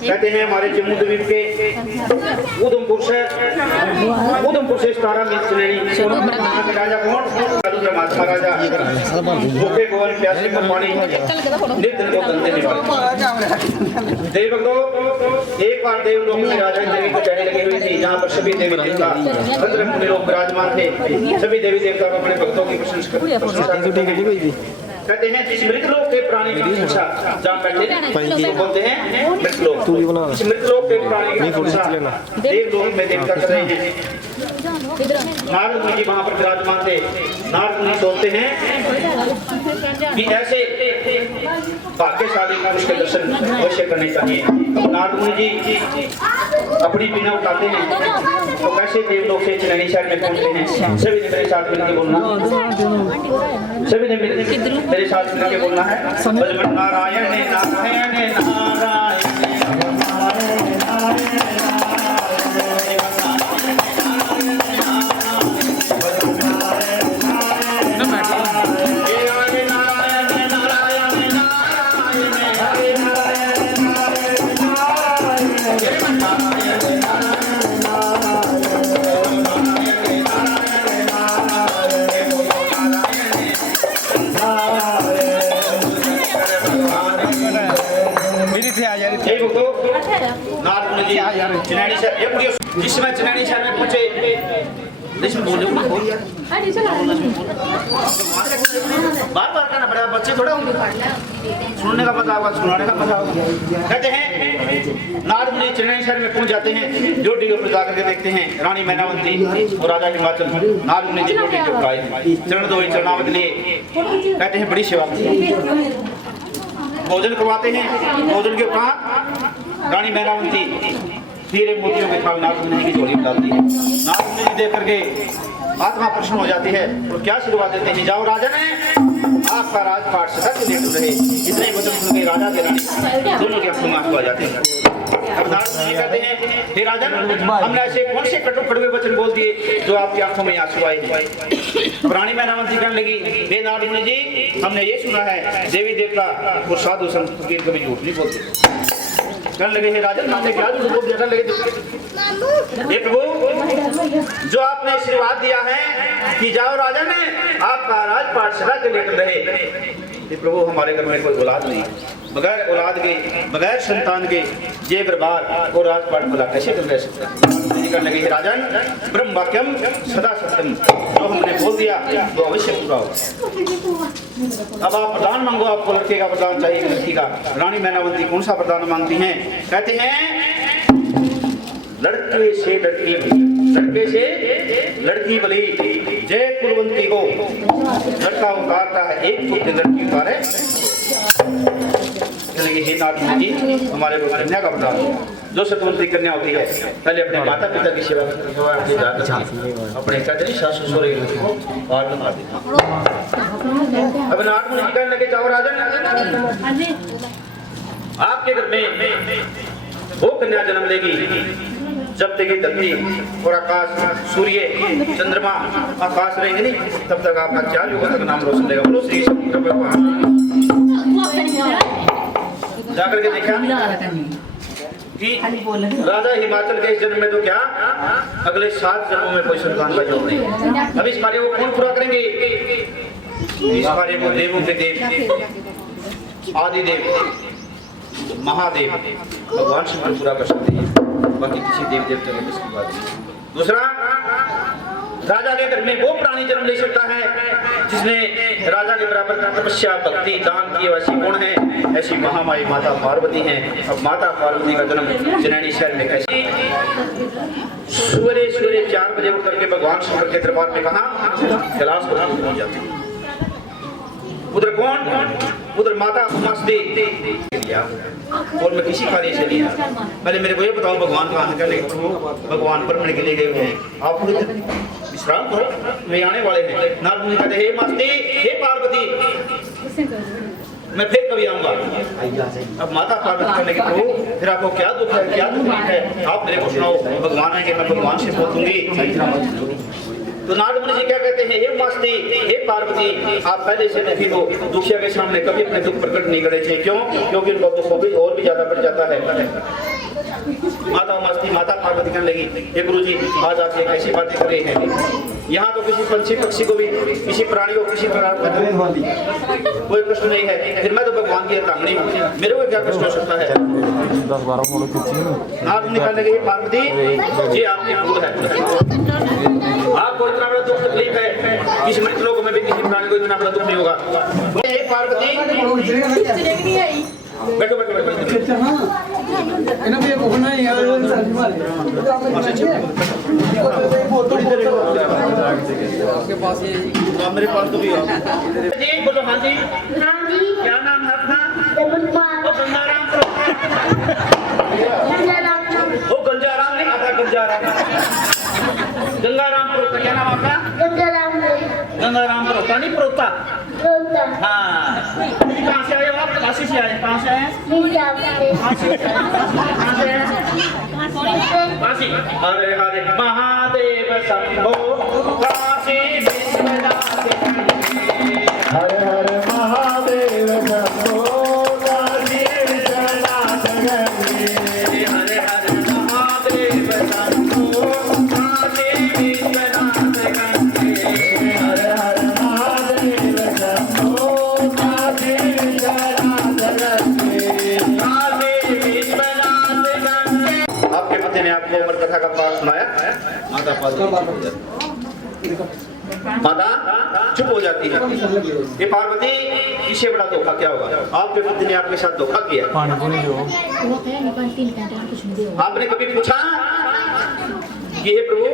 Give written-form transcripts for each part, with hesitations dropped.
कहते हैं हमारे जम्मू द्वीप के उधमपुर से 17 मील चुनेनी राजा कौन महाराजा भूखे को प्यासे को पानी निर्धन को गंदे नहीं वाले देव भक्तों एक बार देवलोक में राजा देवी को कहने लगी हुई थी जहाँ पर सभी देवी देवता मुनि लोग विराजमान थे। सभी देवी देवता अपने भक्तों की प्रशंसा कहते हैं जिस मृतलोक के प्राणी की शिक्षा जहाँ बैठे बोलते हैं मृतलोक। इस मृतलोक के प्राणी की शिक्षा देवलोक में देवता कर रहे हैं। नारद मुनि जी वहाँ पर विराजमान थे। नारद मुनि सोचते हैं कि ऐसे भाग्यशाली पुरुष के दर्शन अवश्य करने चाहिए। नारद मुनि जी अपनी बिना उठाते हैं तो कैसे देवलोक से चनैनी शहर में पहुंचते हैं। सभी ने मेरे साथ मिलकर बोलना, सभी ने मेरे साथ मिलकर बोलना है नारायण नारायण नारायण चनैनी शहर जिसमें चनैनी शहर में पहुंचे बात बात करना पड़ेगा, बच्चे थोड़ा होंगे, सुनने का पता होगा, सुनाने का पता होगा। कहते हैं नारद मुनि चनैनी शहर में पहुंच जाते हैं। ड्यूटी के ऊपर जाकर के देखते हैं रानी मैनावती और राजा हिमाचल। नारद मुनि जी ड्यूटी के ऊपर आए, चरण दो चरणामत लिए। कहते हैं बड़ी सेवा, भोजन करवाते हैं। भोजन के उपरांत रानी मैनावती हीरे मोतियों के थाल नारद मुनि की झोली में डालती है। नारद मुनि जी देख करके आत्मा प्रश्न हो जाती है और क्या शुरुआत देते हैं, जाओ राजन आपका राजपाट सदा से देख रहे। इतने वचन सुन के राजा के रानी दोनों के आंखों में आंसू आ जाते हैं। अब नारद मुनि कहते हैं हे राजन हमने ऐसे कौन से कटु कड़वे वचन बोल दिए जो आपकी आंखों में आंसू आए। रानी मैनावती कहने लगी हे नारद मुनि जी हमने ये सुना है देवी देवता और साधु संत फकीर कभी झूठ नहीं बोलते। कहने लगे हे राजन हमने क्या झूठ बोल दिया। कहने लगे हे प्रभु जो आपने आशीर्वाद दिया है कि जाओ राजन आपका राजपाट सदा के लेकर रहे। ये प्रभु हमारे घर में कोई औलाद नहीं, बगैर औलाद के बगैर संतान के ये बर्बाद और राजपाट भला कैसे कर रह सकता है। कहने लगे राजन ब्रह्म वाक्यम सदा सत्यम, जो हमने बोल दिया वो अवश्य पूरा हो। अब आप प्रदान मांगो, आपको लड़के का प्रदान चाहिए लड़की का। रानी मैनावती कौन सा प्रदान मांगती हैं। कहते हैं लड़के से लड़की भली, लड़के से लड़की भली। जय कुलवंती को लड़का उतारता है एक पुत्र लड़की उतारे। हे नारद मुनि जी हमारे को कन्या का प्रदान जो सतवंती कन्या होती है पहले अपने माता पिता की सेवा अपने सास ससुर को और बता देती। अब नारद मुनि जी कहने लगे जाओ राजन आपके घर में वो कन्या जन्म लेगी जब तक ये धरती और आकाश सूर्य चंद्रमा आकाश रहेंगे नहीं तब तक आपका 4 युगों तक नाम रोशन रहेगा। बोलो श्री शंकर भगवान। जाकर के देखा कि राजा हिमाचल के इस जन्म में तो क्या अगले 7 जन्मों में कोई संतान का योग नहीं। अब इस कार्य को कौन पूरा करेंगे। इस कार्य को देवों के देव आदि देव महादेव भगवान शंकर पूरा कर सकते हैं, बाकी किसी देव देवता में इसकी बात नहीं। दूसरा राजा के घर में वो प्राणी जन्म ले सकता है जिसने राजा के बराबर तपस्या भक्ति दान की वैसी गुण है। ऐसी महामाई माता पार्वती हैं। अब माता पार्वती का जन्म चनैनी शहर में कैसे सवेरे 4 बजे उठ करके भगवान शंकर के दरबार में कहा कैलाश पर पहुंच जाते हैं। उधर कौन उधर माता उमास्ती और मैं किसी कार्य से नहीं। पहले मेरे को ये बताओ भगवान कहाँ है। भगवान परमण के लिए गए हुए हैं, आप विश्राम करो वे आने वाले हैं। नारद मुनि कहते हे मास्ती हे पार्वती मैं फिर कभी आऊंगा। अब माता पार्वती कहने लगी प्रभु फिर आपको क्या दुख है क्या तकलीफ है आप मेरे को सुनाओ। भगवान है कि मैं भगवान से बोल दूंगी। तो नारद मुनि जी क्या कहते हैं हे मास्ती हे पार्वती आप पहले से दुखी हो, दुखिया के सामने कभी अपने दुख प्रकट नहीं करे थे। क्यों? क्योंकि उनका दुख और भी ज्यादा बढ़ जाता है। माता मस्ती माता पार्वती कहने लगी, हे गुरु जी आज आप ये कैसी बातें कर रहे हैं? यहाँ तो किसी पंछी पक्षी को भी, किसी प्राणी को किसी प्रकार का कोई कष्ट नहीं है, फिर मैं तो भगवान की अर्धांगिनी हूँ, मेरे को क्या कष्ट हो सकता है? नाथ मुनि कहने लगे, पार्वती जी आपकी भूल है, आपको इतना बड़ा दुख तकलीफ है, किसी मृत लोगों में भी किसी प्राणी को इतना बड़ा दुख नहीं होगा। पार्वती बैठो बैठो बैठो मेरे पास तो भी जी बोलो। हाँ जी क्या नाम है अपना? गंगाराम। वो गंजाराम नहीं आता, गंजाराम गंगाराम प्रोता। क्या नाम आपका? गंगाराम प्रोता नहीं प्रोता। हाँ कहाँ से आए हो आप? काशी से आए। कहाँ से आए? काशी। हरे हरे महादेव शंभो काशी विश्वनाथ। हरे हरे महादेव शंभो काशी विश्वनाथ। हरे हरे महादेव शंभो काशी विश्वनाथ। आपको अमर कथा का पाठ सुनाया। माता माता चुप हो जाती है। ये पार्वती इससे बड़ा धोखा क्या होगा? आपके पति ने आपके साथ धोखा किया। आपने कभी पूछा कि हे प्रभु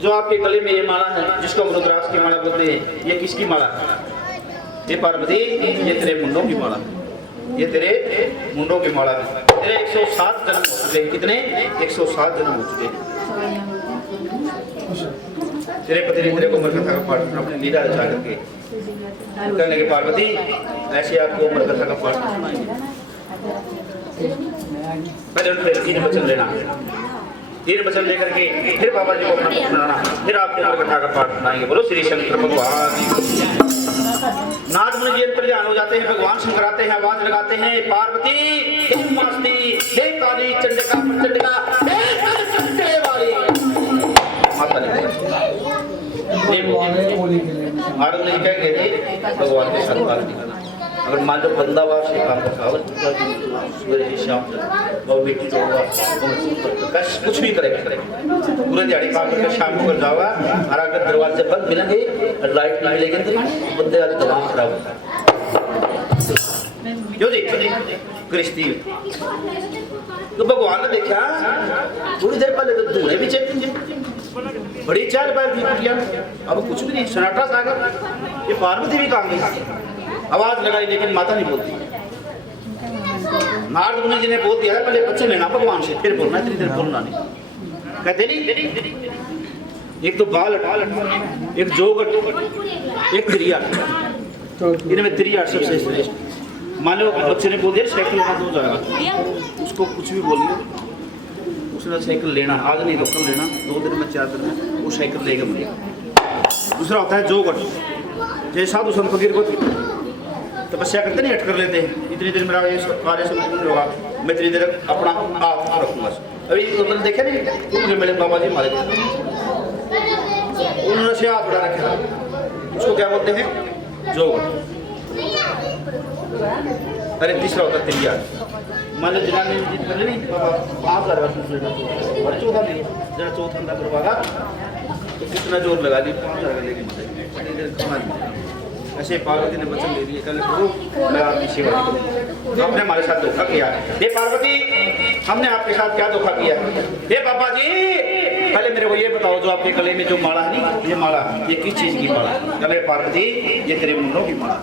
जो आपके गले में ये माला है जिसको हम रुद्राक्ष की माला बोलते हैं, ये किसकी माला है? ये पार्वती ये तेरे मुंडों की माला, ये तेरे मुंडों की माला है। तेरे 107 जन्म हो चुके हैं। कितने? 107 जन्म हो चुके हैं। तेरे पति ने तेरे को अमर कथा का पाठ अपनी लीला रचा करके कहने लगे, पार्वती ऐसे आपको अमर कथा का पाठ सुनाएंगे। पहले उनसे 3 वचन लेना, 3 वचन लेकर के फिर बाबा जी को अपना सुनाना, फिर आपको अमर कथा का पाठ सुनाएंगे। बोलो श्री शंकर भगवान। नाथ मुनि जी अंतर्ध्यान हो जाते हैं, भगवान शंकर आते हैं, आवाज लगाते हैं, पार्वती हे मस्ती हे काली चंडिका प्रचंडिका हे चंडे वाली माता ने आरंभ नहीं कह गए भगवान के साथ बात निकाला। अगर मान लो बंदावार से काम का सूर्य शाम तक और मिट्टी कश कुछ भी करेगा पूरे दिहाड़ी काम करके शाम को जाओगा और अगर दरवाजे बंद मिलेंगे और लाइट नहीं मिलेगी तो बंदे वाले दिमाग खराब होता है। जो जी गृहस्थी तो भगवान ने देखा थोड़ी देर पहले तो धूने भी चेक बड़ी चार बार थी कुटिया, अब कुछ भी नहीं, सन्नाटा सागर। ये पार्वती भी काम नहीं, आवाज लगाई लेकिन माता नहीं बोलती। नारद मुनि जी ने बोल दिया है पहले बच्चे लेना भगवान से, फिर बोलना, इतनी देर बोलना नहीं। कहते नहीं एक तो बाल एक जोगट एक त्रिया, इनमें त्रिया सबसे श्रेष्ठ। मान लो बच्चे ने बोल दिया साइकिल लेना तो जाएगा, उसको कुछ भी बोलिए उसने साइकिल लेना, आज नहीं तो कल लेना, 2 दिन में 4 दिन में वो साइकिल लेगा मुझे। दूसरा होता है जोगट, जैसे साधु संत फकीर को तपस्या करते नहीं, हट कर लेते हैं, इतनी देर मेरा ये कार्य संपूर्ण होगा, मैं इतनी देर अपना हाथ रखूंगा। अभी तो देखे नहीं उनके मेरे बाबा जी मारे उन्होंने से हाथ उड़ा रखा, उसको क्या बोलते हैं? जोगट। अरे तीसरा होता है त्रिया। मान लो जिला ने जीत कर नहीं बाबा 5000 और चौथा नहीं, जरा चौथा अंदर करवागा तो कितना जोर लगा दी 5000 का लेके ऐसे पार्वती ने वचन ले दिए, कल प्रभु मैं आपकी सेवा करूंगा। आपने हमारे साथ धोखा किया। हे पार्वती हमने आपके साथ क्या धोखा किया? हे बाबा जी पहले मेरे को ये बताओ जो आपके गले में जो माला है नहीं, ये माला ये किस चीज की माला है? कहे पार्वती ये तेरे मुंडों की माला।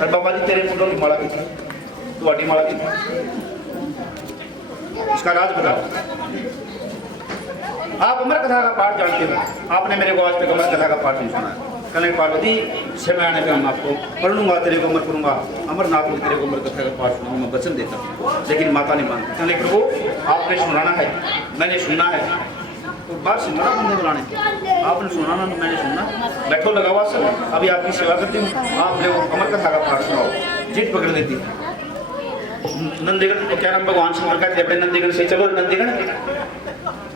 अरे बाबा जी तेरे मुंडों की माला कितनी? तुम्हारी माला कितनी? इसका राज बताओ। आप अमर कथा का पाठ जानते हो, आपने मेरे को आज तक अमर कथा का पाठ नहीं सुना है। कहने पार्वती समय आने पर हम आपको पढ़ लूंगा, तेरे को अमर करूंगा, अमरनाथ में तेरे को अमर कथा का पाठ सुनूंगा, मैं वचन देता हूँ। लेकिन माता नहीं मानती। कहने प्रभु आपने सुनाना है, मैंने सुनना है, तो बात सुनना बंदे बुलाने, आपने सुनाना मैंने सुनना, बैठो लगा हुआ सर, अभी आपकी सेवा करती हूँ, आपने वो अमर कथा का पाठ सुनाओ। जीत पकड़ लेती है, नंदीगढ़ को क्या नाम भगवान शंकर कहते अपने नंदीगढ़ से चलो नंदीगढ़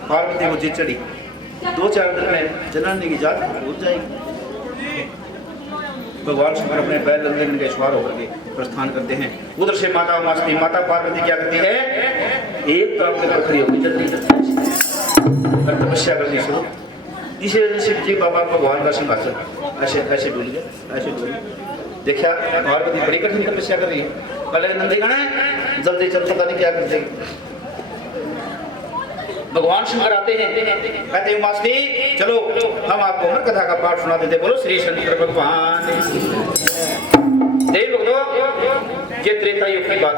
पार्वती को जीत चढ़ी 2-4 दिन में जनानी की जात भूल जाएगी। भगवान शंकर अपने बैल नंदीगढ़ के सवार होकर के प्रस्थान करते हैं। उधर से माता उमास्ती माता पार्वती क्या करती है एक तरफ में खड़ी होकर जल्दी तपस्या करनी शुरू। तीसरे दिन शिव जी बाबा भगवान का सिंहासन ऐसे ऐसे डूल गया ऐसे डूल देखा पार्वती बड़ी कठिन तपस्या कर रही है। पहले नंदीगण जल्दी चल पता नहीं क्या कर देगी। भगवान शंकर आते हैं कहते हैं मास्ती चलो हम आपको अमर कथा का पाठ सुना देते। बोलो श्री शंकर भगवान। देव भक्तों ये त्रेता युग की बात।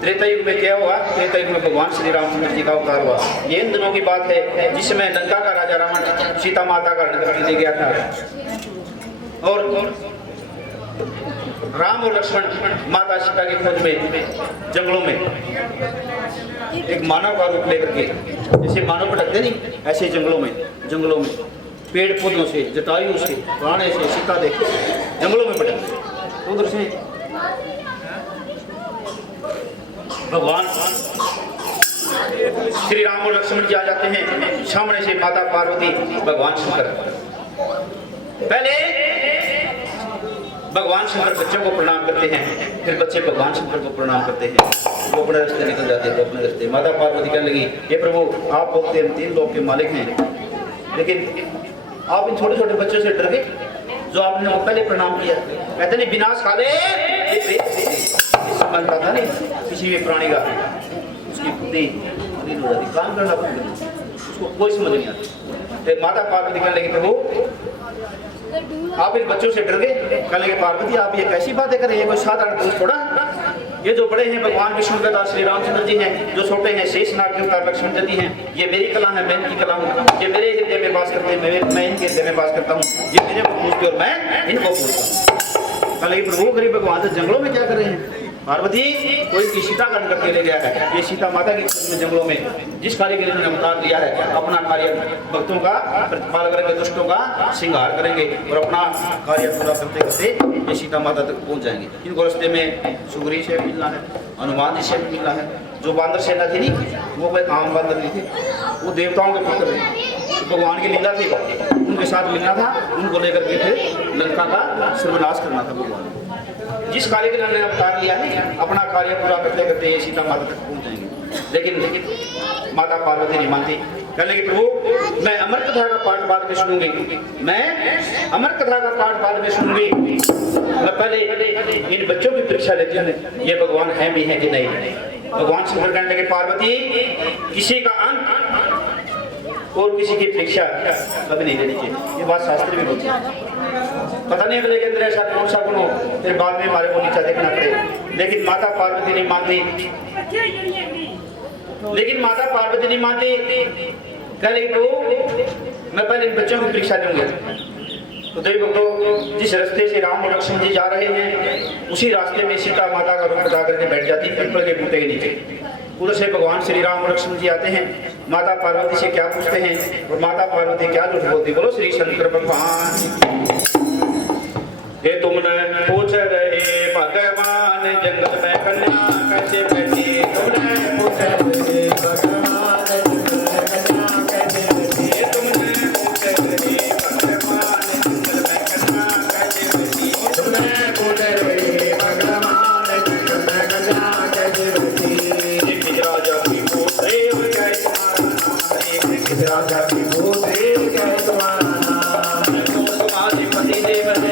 त्रेता युग में क्या हुआ? त्रेता युग में भगवान श्री रामचंद्र जी का अवतार हुआ। ये इन दिनों की बात है जिसमें लंका का राजा रावण सीता माता का हरण करके ले गया था और राम और लक्ष्मण माता सीता की खोज में जंगलों में एक मानव का रूप लेकर के जैसे मानव भटकते नहीं ऐसे जंगलों में पेड़ पौधों से जटायु से प्राणे से सीता देख जंगलों में भटकते। उधर से भगवान श्री राम और लक्ष्मण जी आ जाते हैं। सामने से माता पार्वती भगवान शंकर। पहले भगवान शंकर बच्चों को प्रणाम करते हैं फिर बच्चे भगवान शंकर को प्रणाम करते हैं। वो अपने रास्ते निकल जाते हैं अपने रास्ते। माता पार्वती कहने लगी ये प्रभु आप बहुत 3 लोग के मालिक हैं लेकिन आप इन छोटे छोटे बच्चों से डर गए जो आपने वो पहले प्रणाम किया। कहते नहीं विनाश काले बनता था नहीं किसी भी प्राणी का उसकी बुद्धि हो जाती काम करना पड़ता उसको कोई समझ नहीं आता। माता पार्वती कहने लगी प्रभु आप इन बच्चों से डर गए। कहने लगे पार्वती आप ये कैसी बातें कर रहे हैं कोई साधारण दूध थोड़ा। ये जो बड़े हैं भगवान विष्णु के दास श्री रामचंद्र जी हैं जो छोटे हैं शेषनाग के अवतार लक्ष्मण जी हैं। ये मेरी कला है मैं इनकी कला हूँ। ये मेरे हृदय में वास करते हैं मैं इनके हृदय में वास करता हूँ। ये मेरे को पूछते और मैं इनको पूछता हूँ। कहने लगे प्रभु गरीब भगवान से जंगलों में क्या कर रहे हैं? पार्वती कोई की सीता का करके ले गया है। ये सीता माता की जंगलों में जिस कार्य के लिए उन्होंने अवतार दिया है अपना कार्य भक्तों का प्रतिपाल करेंगे दुष्टों का श्रृंगार करेंगे और अपना कार्य पूरा करते करते ये सीता माता तक पहुंच जाएंगे। इनको रास्ते में सुग्री से मिलना है हनुमान जी से भी मिलना है। जो बांदर सेना थी नहीं वो कोई आम बांदर नहीं थे वो देवताओं के पुत्र थे भगवान की लीला थी उनके साथ मिलना था। उनको लेकर के फिर लंका का सर्वनाश करना था। भगवान जिस कार्य के लिए उन्होंने अवतार लिया है अपना कार्य पूरा करते करते ये सीता माता तक पहुंच जाएंगे। लेकिन माता पार्वती नहीं मानती। कहने लगी प्रभु मैं अमर कथा का पाठ बाद में सुनूंगी। मैं अमर कथा का पाठ बाद में सुनूंगी। मैं पहले इन बच्चों की परीक्षा लेती हूँ ये भगवान है भी है कि नहीं। भगवान शंकर कहने लगे पार्वती किसी का अंत और किसी की परीक्षा कभी नहीं लेनी चाहिए। ये बात शास्त्र में बोलती है। पता नहीं अगले के अंदर ऐसा कौन सा गुण हो फिर बाद में हमारे को नीचा देखना पड़े। लेकिन माता पार्वती नहीं मानती। कह रही प्रभु मैं पहले इन बच्चों की परीक्षा लूंगी। तो देव भक्तों जिस रास्ते से राम और लक्ष्मण जी जा रहे हैं उसी रास्ते में सीता माता का रूप बता करके बैठ जाती पीपल के बूटे के नीचे। उधर से भगवान श्री राम और लक्ष्मण जी आते हैं। माता पार्वती से क्या पूछते हैं और माता पार्वती क्या झूठ बोलती। बोलो श्री शंकर भगवान। ये तुमने पूछ रहे भगवान जंगल में कन्या कैसे बैठी। तुमने पूछ रहे भगवान जंगल में कन्या कैसे बैठी। ये तुमने पूछ रहे भगवान जंगल में कन्या कैसे बैठी। तुमने पूछ रहे भगवान जंगल में कन्या कैसे बैठी। राजा की भूदेव जय तुम्हारा राजा की भूदेव जय तुम्हारा नाम। तुम्हारे पति देव जय जय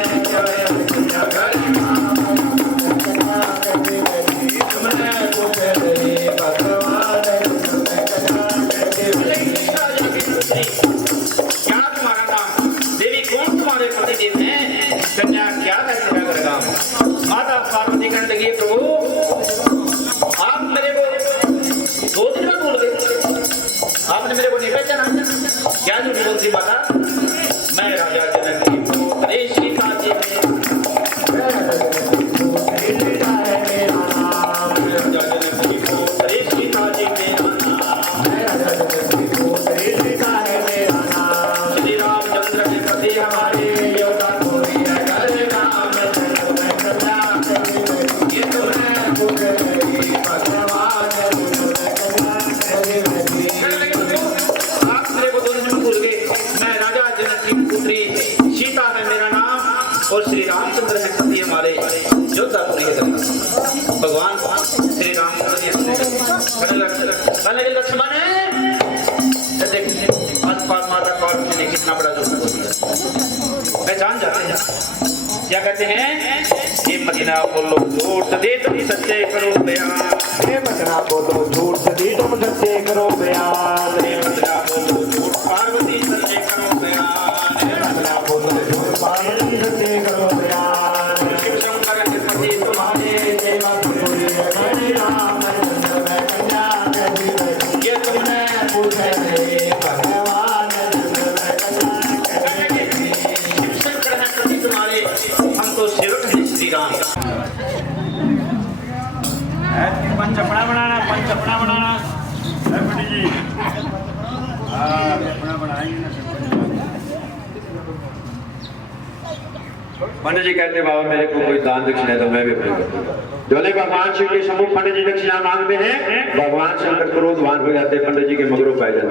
तुमने पूछ रहे भगवान क्या तुम्हारा नाम। देवी कौन तुम्हारे पति देव हैं। कन्या क्या है तेरा नाम। माता पार्वती कहने लगी प्रभु आप मेरे को 2 दिन में बोल गए। आपने मेरे को नहीं पहचाना। क्या झूठ बोलती माता। मैं राजा जनक की पुत्री सीता जी राजा जनक की पुत्री सीता जी मेरा नाम। श्री रामचंद्र के प्रति हमारे योगदान कोई है कर राम ये तुम्हें पूछ रही लगे लक्ष्मण माता पार्वती ने कितना बड़ा दुख दिया, पहचान जाते हैं। क्या कहते हैं? ये मदीना बोलो झूठ सदी तुम सच्चे करो बयान, ये मदीना बोलो झूठ सदी तुम सच्चे करो बयान, ये मदीना बोलो झूठ पार्वती सच्चे करो बयान, ये मदीना बोलो झूठ पार्वती सच्चे करो बयान। शिव शंकर के पति तुम्हारे सेवा पूरी हरे राम चंद्र में कन्या के जीवन, ये तुमने पूछे रे भगवान चंद्र में कन्या के जीवन। शिव शंकर है पति तुम्हारे, हम तो सेवक हैं श्री राम। पंचपड़ा बनाना, पंचपड़ा बनाना है पंडित जी। अपना बनाएंगे ना पंडित जी कहते बाबा मेरे को कोई दान दक्षिणा है तो मैं भी करूंगा। जोले भगवान शिव के सम्मुख पंडित जी दक्षिणा मांगते हैं, भगवान शंकर क्रोधवान हो जाते हैं, पंडित जी के मगरों पाए जाते।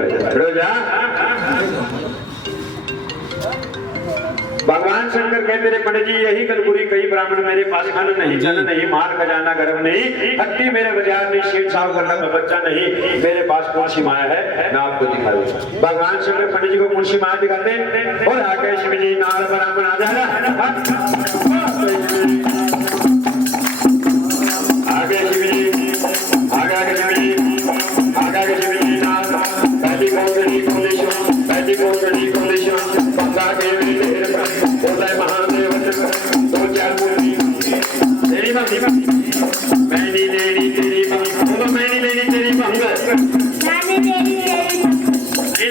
भगवान शंकर कहते रे पंडित जी यही कलपुरी कई ब्राह्मण मेरे पास खाना नहीं, जन नहीं, मार खजाना गर्भ नहीं, हट्टी मेरे बाजार में शेर साहब करना का बच्चा नहीं, मेरे पास कौन सी माया है मैं आपको दिखा दूंगा। भगवान शंकर पंडित जी को कौन सी माया दिखाते हैं? और आगे शिव जी नाल ब्राह्मण आ जाना, आगे शिव जी, आगे शिव जी, आगे शिव जी नाल पहली गोगड़ी कोलिशन, पहली गोगड़ी कोलिशन, पंगा के बोला महादेव दो चार मूर्ति तेरी भक्ति मैं नहीं लेनी तेरी भक्ति, बोलो मैं नहीं लेनी तेरी भक्ति, नहीं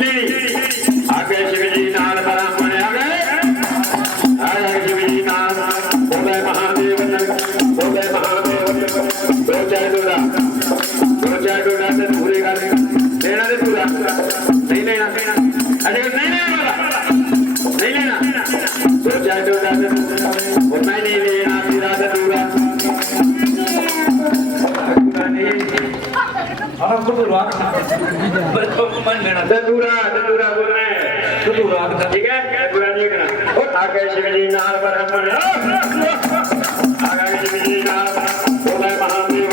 लेनी। आगे शिव जी नाल ब्राह्मण आ गए, आगे शिव जी नाल बोले महादेव, बोले महादेव दो चार डोरा, दो चार डोरा से पूरे का लेना दे पूरा, नहीं लेना, अरे नहीं लेना, नहीं लेना, दो चार डोरा से मैं नहीं लेना तेरा दूरा, आपको तो रात मन लेना दूरा दूरा बोलना है, दूरा ठीक है, दूरा नहीं करना। और आगे शिव जी नाल ब्राह्मण, आगे शिव जी नाल बोले महादेव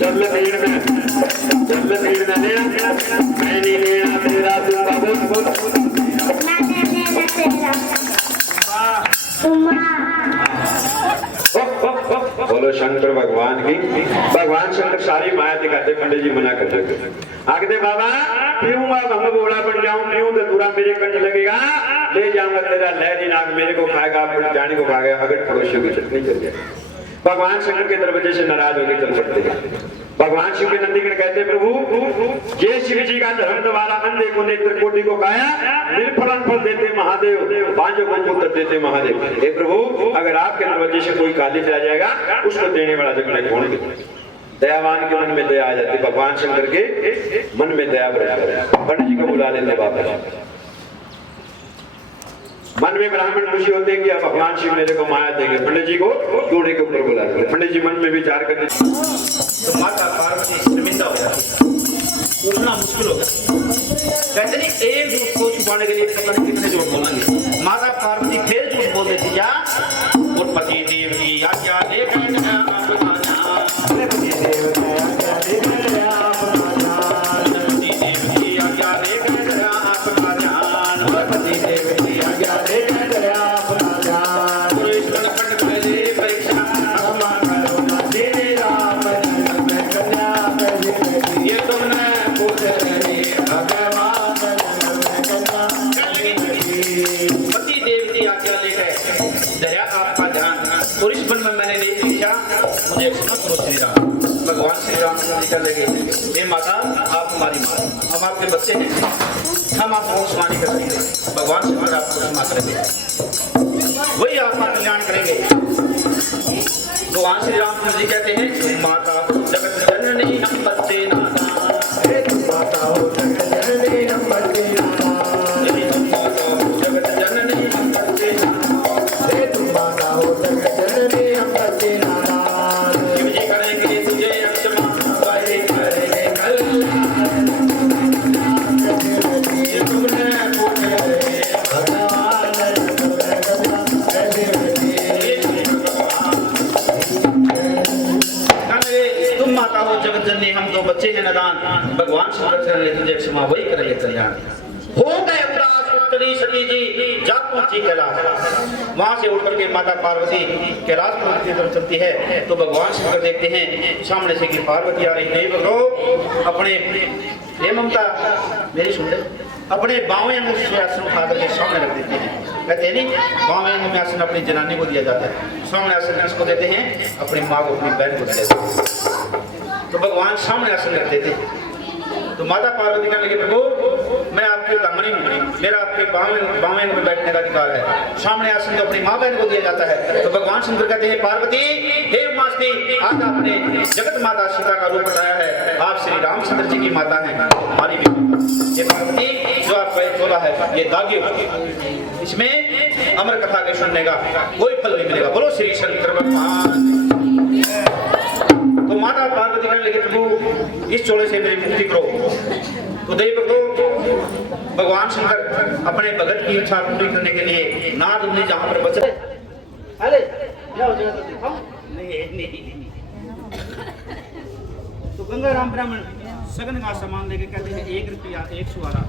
जल भीड़ में, जल भीड़ में लेना, मैं नहीं लेना तेरा दूरा, बोल बोलो शंकर भगवान की। भगवान शंकर सारी माया दिखाते, पंडित जी मना कर देते, आखते बाबा पीऊंगा भंग बोला बन जाऊं, पीऊं तो दूरा मेरे कंठ लगेगा, ले जाऊंगा तेरा लहरी नाग मेरे को खाएगा, जाने को खाएगा, अगर पड़ोसियों की चटनी चल जाए। भगवान शंकर के दरवाजे से नाराज होकर चल पड़ते हैं। भगवान शिव के नंदीगण कहते प्रभु ये शिव जी का धर्म द्वारा अंधे को नेत्र कोटि को काया, निर्फलन फल देते महादेव, बांझों को पुत्र देते महादेव। हे प्रभु अगर आपके दरवाजे से कोई काली चला जाएगा उसको देने वाला जगह कौन दे? दयावान के मन में दया आ जाती, भगवान शंकर के मन में दया बढ़ जाती। पंडित जी को बुला लेते वापस, मन में ब्राह्मण खुशी होते हैं कि अब भगवान शिव मेरे को माया देंगे। पंडित जी को घोड़े के ऊपर बुला लेते, पंडित जी मन में विचार करते तो माता पार्वती शर्मिंदा हो जाती, उठना मुश्किल हो गया। कहते नहीं एक झूठ को छुपाने के लिए पता नहीं कितने झूठ बोलेंगे। माता पार्वती फिर झूठ बोल देती, जा और पति देव की आज्ञा लेकर भगवान श्री राम निकल लगे, हे माता आप हमारी माँ, हम आपके बच्चे हैं, हम आपको स्वामी करेंगे, भगवान शंकर आपको क्षमा करेंगे, वही आपका कल्याण करेंगे। भगवान श्री राम जी कहते हैं माता जगत जननी हम बच्चे नादान, माता हो जगत जननी हम बच्चे नादान, जगत जननी हम बच्चे नादान, तुम माता हो जगत जननी हम बच्चे नादान। जगत जननी हम तो बच्चे हैं नादान, भगवान शंकर से तुझे क्षमा वही करे कल्याण। हो गए उदास उत्तरी सती जी जा पहुंची कैलाश। वहां से उठ करके माता पार्वती कैलाश पर्वत की तरफ चलती है तो भगवान शंकर देखते हैं सामने से कि पार्वती आ रही। नहीं भगो अपने हे ममता मेरी सुन ले, अपने बावें अंग से आसन उठा करके सामने रख देते हैं। कहते हैं नहीं बावें अंग में आसन अपनी जनानी को दिया जाता है, सामने आसन किसको देते हैं? अपनी माँ को अपनी बहन को देते हैं। तो भगवान सामने आसन रख देते हैं। तो माता पार्वती कहने लगे प्रभु मैं आपकी दामनी हूँ, मेरा आपके बावें में बैठने का अधिकार है। सामने आसन तो अपनी माँ बहन को दिया जाता है। तो भगवान शंकर कहते हैं पार्वती हे उमास्ती आज आपने जगत माता सीता का रूप बताया है, आप श्री रामचंद्र जी की माता हैं, हमारी भी ये पार्वती जो आपका ये चोला है ये दागी हो, इसमें अमर कथा के सुनने का कोई फल नहीं मिलेगा। बोलो श्री शंकर भगवान। तो माता पार्वती कहने लगे प्रभु इस चोले से मेरी मुक्ति करो। तो देव भगवान भगवान शंकर अपने भगत की इच्छा पूरी करने के लिए नारद मुनि जहां पर बचे अरे नहीं। तो गंगा राम ब्राह्मण सगन का सामान लेके कहते हैं 1 रुपया 1 सुहारा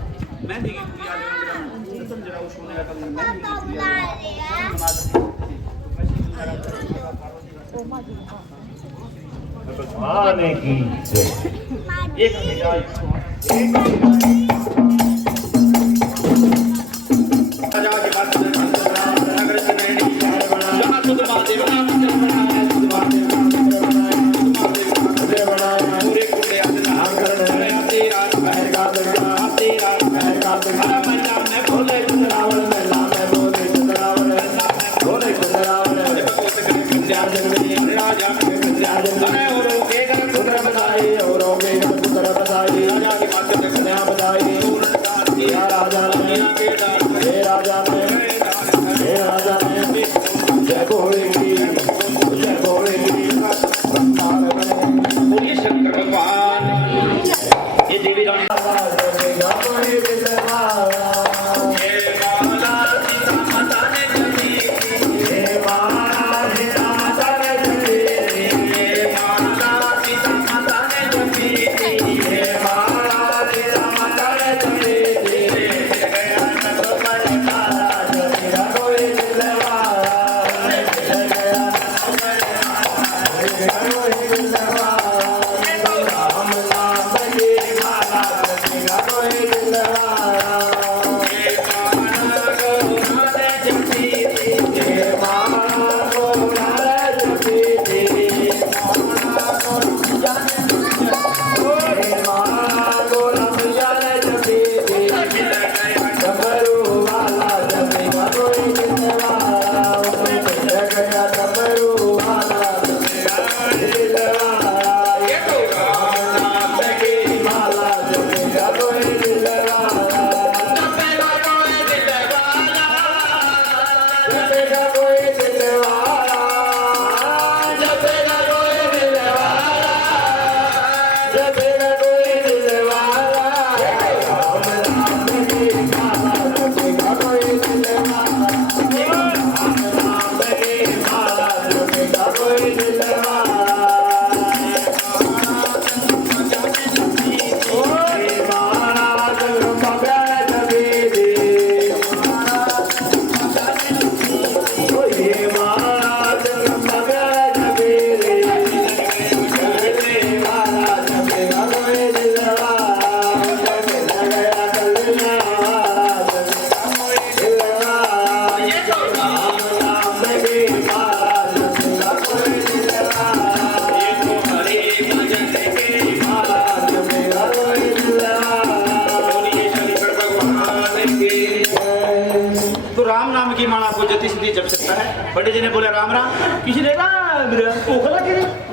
मेहंदी की पुड़िया ले ब्राह्मण तुम जरा सोने का कल मेहंदी की पुड़िया आने की एक हजार की बात नगर से नहीं जहां खुद महादेव पूरे कुंडे आते रात बहरगा आते रात बहरगा हरा महिला में भोले चंद्रावल महिला में भोले चंद्रावल भोले चंद्रावल राजा जप सकता है। पंडित जी ने बोला राम राम, किसी ने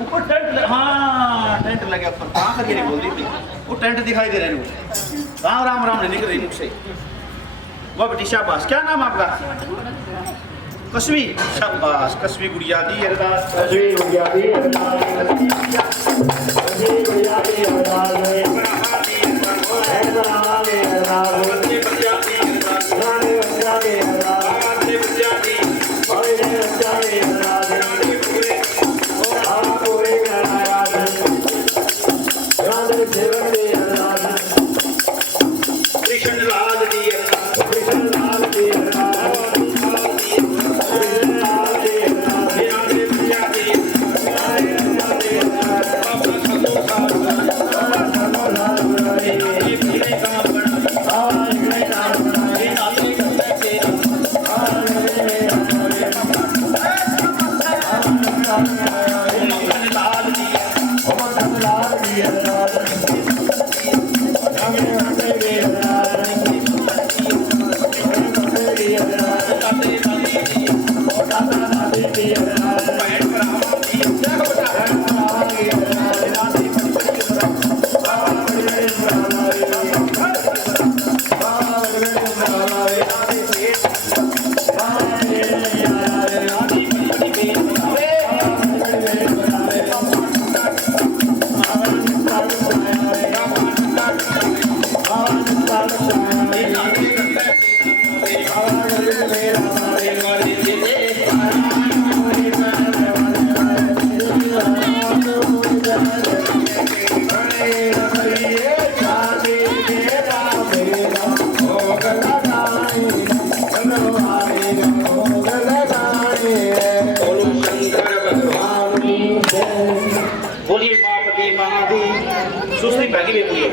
ऊपर टेंट, हाँ टेंट लगा ऊपर, कहाँ करके नहीं बोल रही थी, वो टेंट दिखाई दे रहे हैं मुझे। राम राम राम नहीं निकल रही मुझसे। वह बेटी शाबाश, क्या नाम आपका? कस्बी, शाबाश कस्बी गुड़िया दी अरदास, कस्बी गुड़िया दी अरदास, कस्बी गुड़िया दी अरदास, जीवन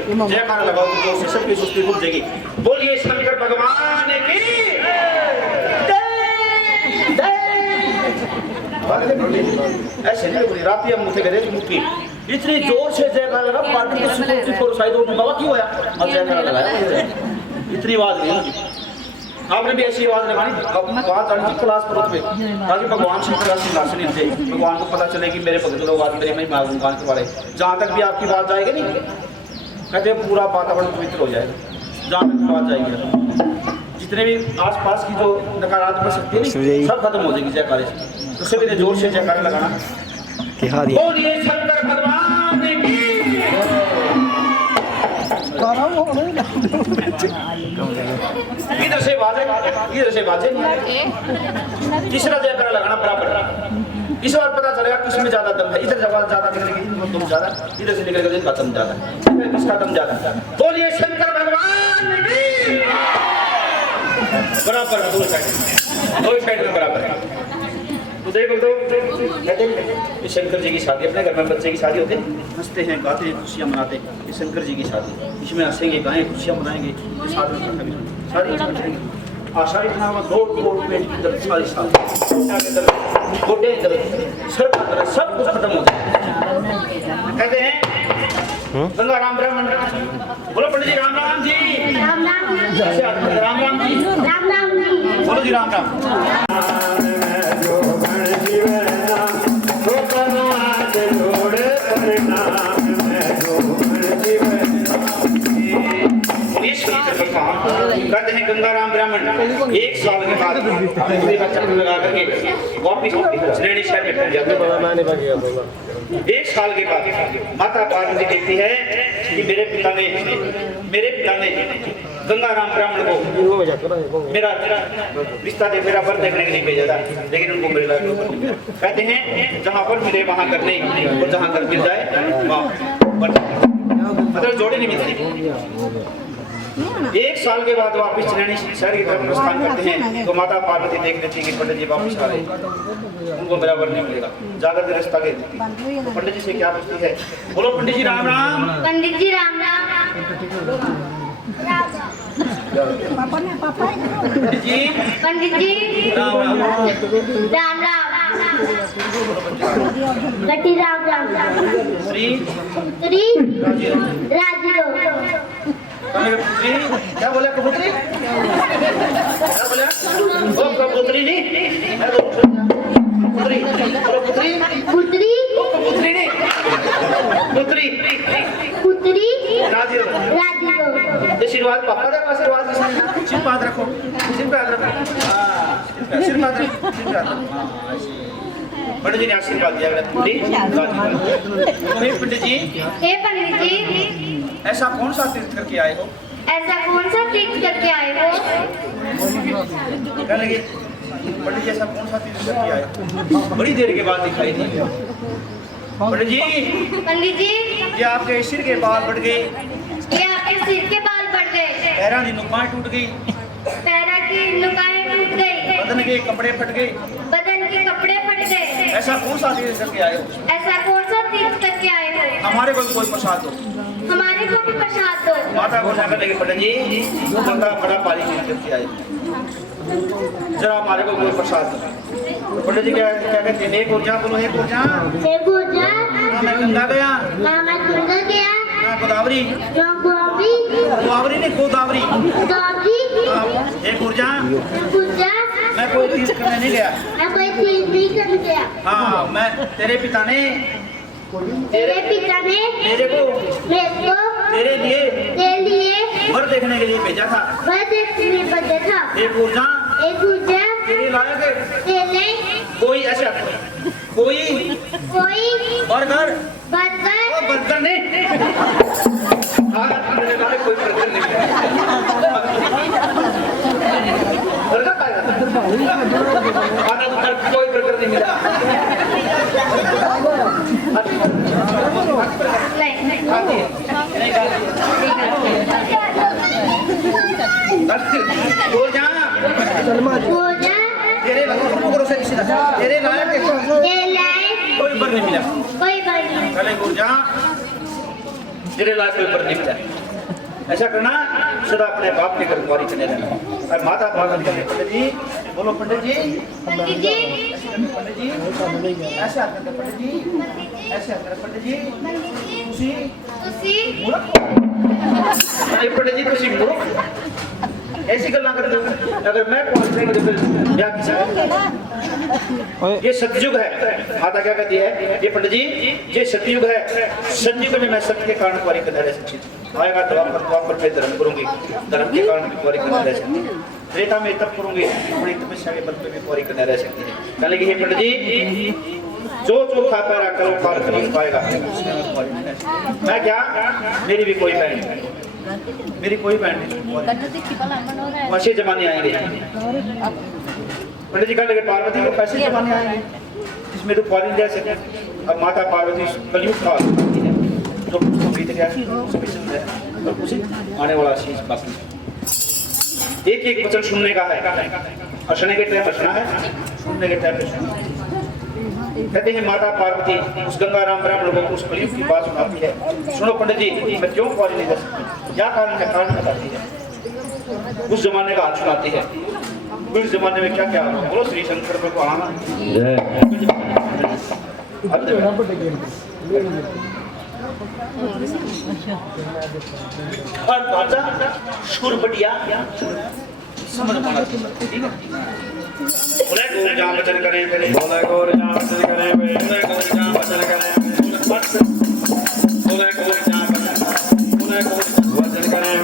जयकारा लगाओ तो जोर से सबकी सुस्ती रुक जाएगी। बोलिए शंकर भगवान की ऐसे नहीं बोली रात हम मुझे गए मुक्की इतनी जोर से जयकारा लगा पार्टी की सुस्ती थोड़ा शायद उठने बाबा क्यों आया और जयकारा लगाया इतनी आवाज नहीं आपने भी ऐसी आवाज लगानी बात आनी थी क्लास पर पे ताकि भगवान शंकर का सिंहासन नीचे भगवान को पता चले कि मेरे भक्त लोग आज मेरे में भगवान के बारे जहाँ तक भी आपकी बात जाएगी नहीं कहते हैं पूरा वातावरण पवित्र हो जाएगा जहाँ तक बात जाएगी जितने भी आसपास की जो नकारात्मक शक्ति है सब खत्म हो जाएगी जयकारे से तो सभी ने जोर से जयकारा लगाना बोलिए शंकर भगवान की इधर से बाजे तीसरा जयकारा लगाना बराबर इस बार पता चलेगा किसमें ज्यादा दम है इधर जवाब ज्यादा निकलेगी दम ज्यादा इधर से निकलेगा जिसका दम ज्यादा किसका दम ज्यादा बोलिए शंकर भगवान की बराबर है दो साइड में बराबर है तो देखो तो शंकर जी की शादी अपने घर में बच्चे की शादी होते हंसते हैं गाते हैं खुशियाँ मनाते हैं ये शंकर जी की शादी इसमें हंसेंगे गाएं खुशियाँ मनाएंगे शादी सारी दौड़ पेट की दर्द सारी साल गोडे दर्द सर का दर्द सब कुछ खत्म हो जाए कहते हैं गंगा राम ब्राह्मण बोलो पंडित जी राम राम जी राम राम जी बोलो जी राम राम कहते हैं गंगाराम ब्राह्मण एक साल के बाद पूरे का चक्कर लगा करके वापिस श्रेणी शहर में पहुंच जाते हैं। एक साल के बाद माता पार्वती कहती है कि मेरे पिता ने गंगाराम ब्राह्मण को मेरा रिश्ता दे मेरा वर देखने के लिए भेजा था लेकिन उनको मेरे लायक कहते हैं जहाँ पर मिले वहाँ कर ले और जहाँ कर मिल जाए वहाँ मतलब जोड़े नहीं मिलती। एक साल के बाद वापिस श्रेणी शहर की तरफ प्रस्थान करते हैं तो माता पार्वती देख लेती कि पंडित जी वापिस आ रहे उनको बराबर नहीं मिलेगा जाकर के रास्ता के तो पंडित जी से क्या पूछती है बोलो पंडित जी राम राम पंडित जी राम राम पंडित जी राम राम राम राम गटी राम राम श्री पुत्री राजीव पुत्री क्या बोला कबूतरी क्या बोला ओ कबूतरी नहीं पुत्री बोलो पुत्री पुत्री पुत्री नहीं पुत्री पुत्री राजीव आशीर्वाद पापा का आशीर्वाद सिर पे हाथ रखो सिर पे हाथ रखो सिर पे हाथ रखो पंडित जी ने आशीर्वाद दिया पंडित जी हे पंडित जी ऐसा कौन सा तीर्थ करके आए हो ऐसा कौन सा तीर्थ करके आए हो कहने लगे पंडित जी ऐसा कौन सा तीर्थ करके आए हो बड़ी देर के बाद दिखाई दी पंडित जी ये आपके सिर के बाल बढ़ गए ये आपके सिर के बाल बढ़ गए पैरों की नुकाएं टूट गई पैरों की नुकाएं टूट गई बदन के कपड़े फट गए बदन के कपड़े फट गए ऐसा कौन सा तीर्थ करके आए हो ऐसा कौन सा तीर्थ करके आए हो हमारे को कोई प्रसाद दो हमारे को भी प्रसाद दो माता को जाकर लेके पंडित जी बंदा बड़ा पारी तीर्थ करके आए जरा हमारे को कोई प्रसाद दो पंडित जी क्या कहते हैं एक ऊर्जा बोलो एक ऊर्जा मैं गंगा गया मैं गोदावरी गोदावरी नहीं गोदावरी एक ऊर्जा मैं कोई तीर्थ करने नहीं गया हाँ मैं तेरे पिता ने मेरे को तेरे लिए वर देखने के लिए भेजा था एक ऊर्जा तेरे लायक कोई ऐसा कोई बर्गर बर्गर नहीं मेरे लायक कोई बर्गर नहीं बर्गर खाना तो कोई बर्गर नहीं मिला बोल जा तेरे लायक कोई बर नहीं मिला चले बोल जा तेरे लायक कोई ऊपर नहीं जाए। ऐसा करना सदा अपने बाप के घर कुंवारी करने रहना। और माता पार्वती के पंडित जी बोलो पंडित जी पंडित जी पंडित जी ऐसे हाथ करके पंडित जी ऐसे हाथ करके पंडित जी तुसी मूर्ख अरे पंडित जी तुसी मूर्ख ऐसी गल्ला कर दो। अगर मैं कुंवारी करेंगे तो फिर ब्याह किसे ये सतयुग है। माता क्या कहती है ये पंडित जी ये सतयुग है। सतयुग में मैं सत्य के कारण कुंवारी करने रह सकती हूँ। आएगा द्वापर पे धर्म करूंगी धर्म के कारण कुंवारी करने रह सकती है। त्रेता में तप करूंगी बड़ी तपस्या के बल पे भी कुंवारी करने रह सकती है। कहने की हे पंडित जी जो चोखा पैरा करो पार कर नहीं पाएगा। मैं क्या मेरी भी कोई बहन मेरी कोई बहन नहीं। वैसे जमाने आएंगे पंडित जी कहने लगे पार्वती को पैसे जमाने आएंगे जिसमें तो कुंवारी रह सके। अब माता पार्वती कलयुग काल है जो कुछ तो बीत गया उसे भी चल रहा है और उसे आने वाला शीश बाकी एक एक वचन सुनने का है। हंसने के टाइम हंसना है सुनने के टाइम सुनना है। कहते हैं माता पार्वती उस गंगाराम ब्राह्मण लोगों को उस कलयुग की बात सुनाती है। सुनो पंडित जी मैं क्यों कुंवारी नहीं रह सकती क्या कारण है कारण बताती है। उस जमाने का हाथ सुनाती है। उस जमाने में क्या क्या बोलो श्री शंकर भगवान और बाजा सुर बढ़िया समझ पाना ठीक है। बोले गोर जाम वचन करें बोले गोर जाम वचन करें बोले गोर जाम वचन करें बोले गोर जाम वचन करें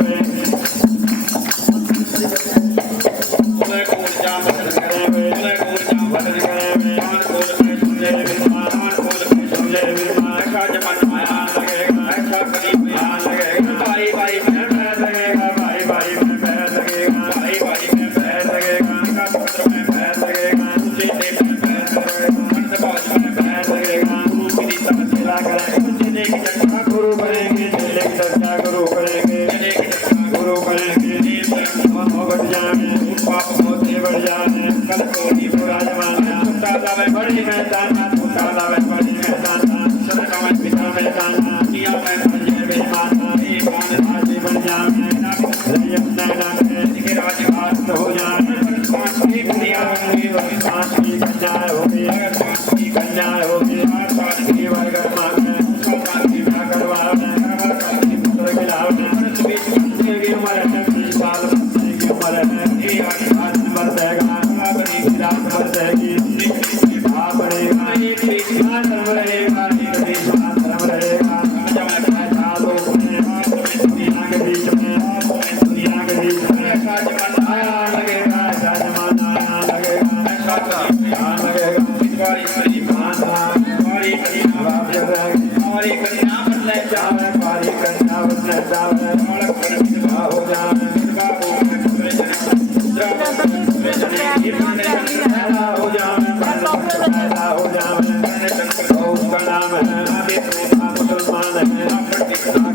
बोले गोर जाम वचन करें बोले गोर जाम वचन करें मान खोल के सुन ले मान खोल के सुन ले ऐसा जमन माया लगेगा ऐसा करीब में लगेगा भाई भाई में पैर लगेगा भाई भाई में पैर लगेगा भाई भाई में पैर लगेगा का पुत्र में पैर लगेगा तुझे देख में पैर लगेगा मन बात में पैर लगेगा गुरु की दिशा में चला करेंगे जिन्हें की चर्चा गुरु करेंगे जिन्हें की चर्चा गुरु करेंगे जिन्हें की चर्चा गुरु करेंगे मन हो बढ़ जाए पाप होते बढ़ जाए कल कोई बुरा जमाना छुट्टा लावे बड़ी मैदान छुट्टा लावे बड़ी मैदान सदका में पिता में दाना किया में पंजे में माता ये मान राजी बन जाए ना रयम नैना के राजघाट हो जाए पांच की दुनिया होगी पांच की कन्या होगी पांच की कन्या होगी पांच की वर्गर मांगे पांच की ब्याह करवाने पुत्र खिलाने बीच बच्चे की उम्र है 20 साल बच्चे की उम्र है ये आठ बढ़ेगा बड़ी रात बढ़ेगी बढ़ेगा एक बीच का धर्म रहेगा एक बीच का धर्म रहेगा दुनिया के बीच में दुनिया के बीच में ऐसा जमाना आया लगेगा ऐसा जमाना आया लगेगा ऐसा लगेगा तुम्हारी बड़ी माता तुम्हारी कन्या बाप जब तुम्हारी कन्या बनने चाहे तुम्हारी कन्या बनने चाहे बालक बन विधवा हो जाए विधवा हो पुत्र जने पैदा हो जाए पैदा हो जाए उसका नाम है मुसलमान है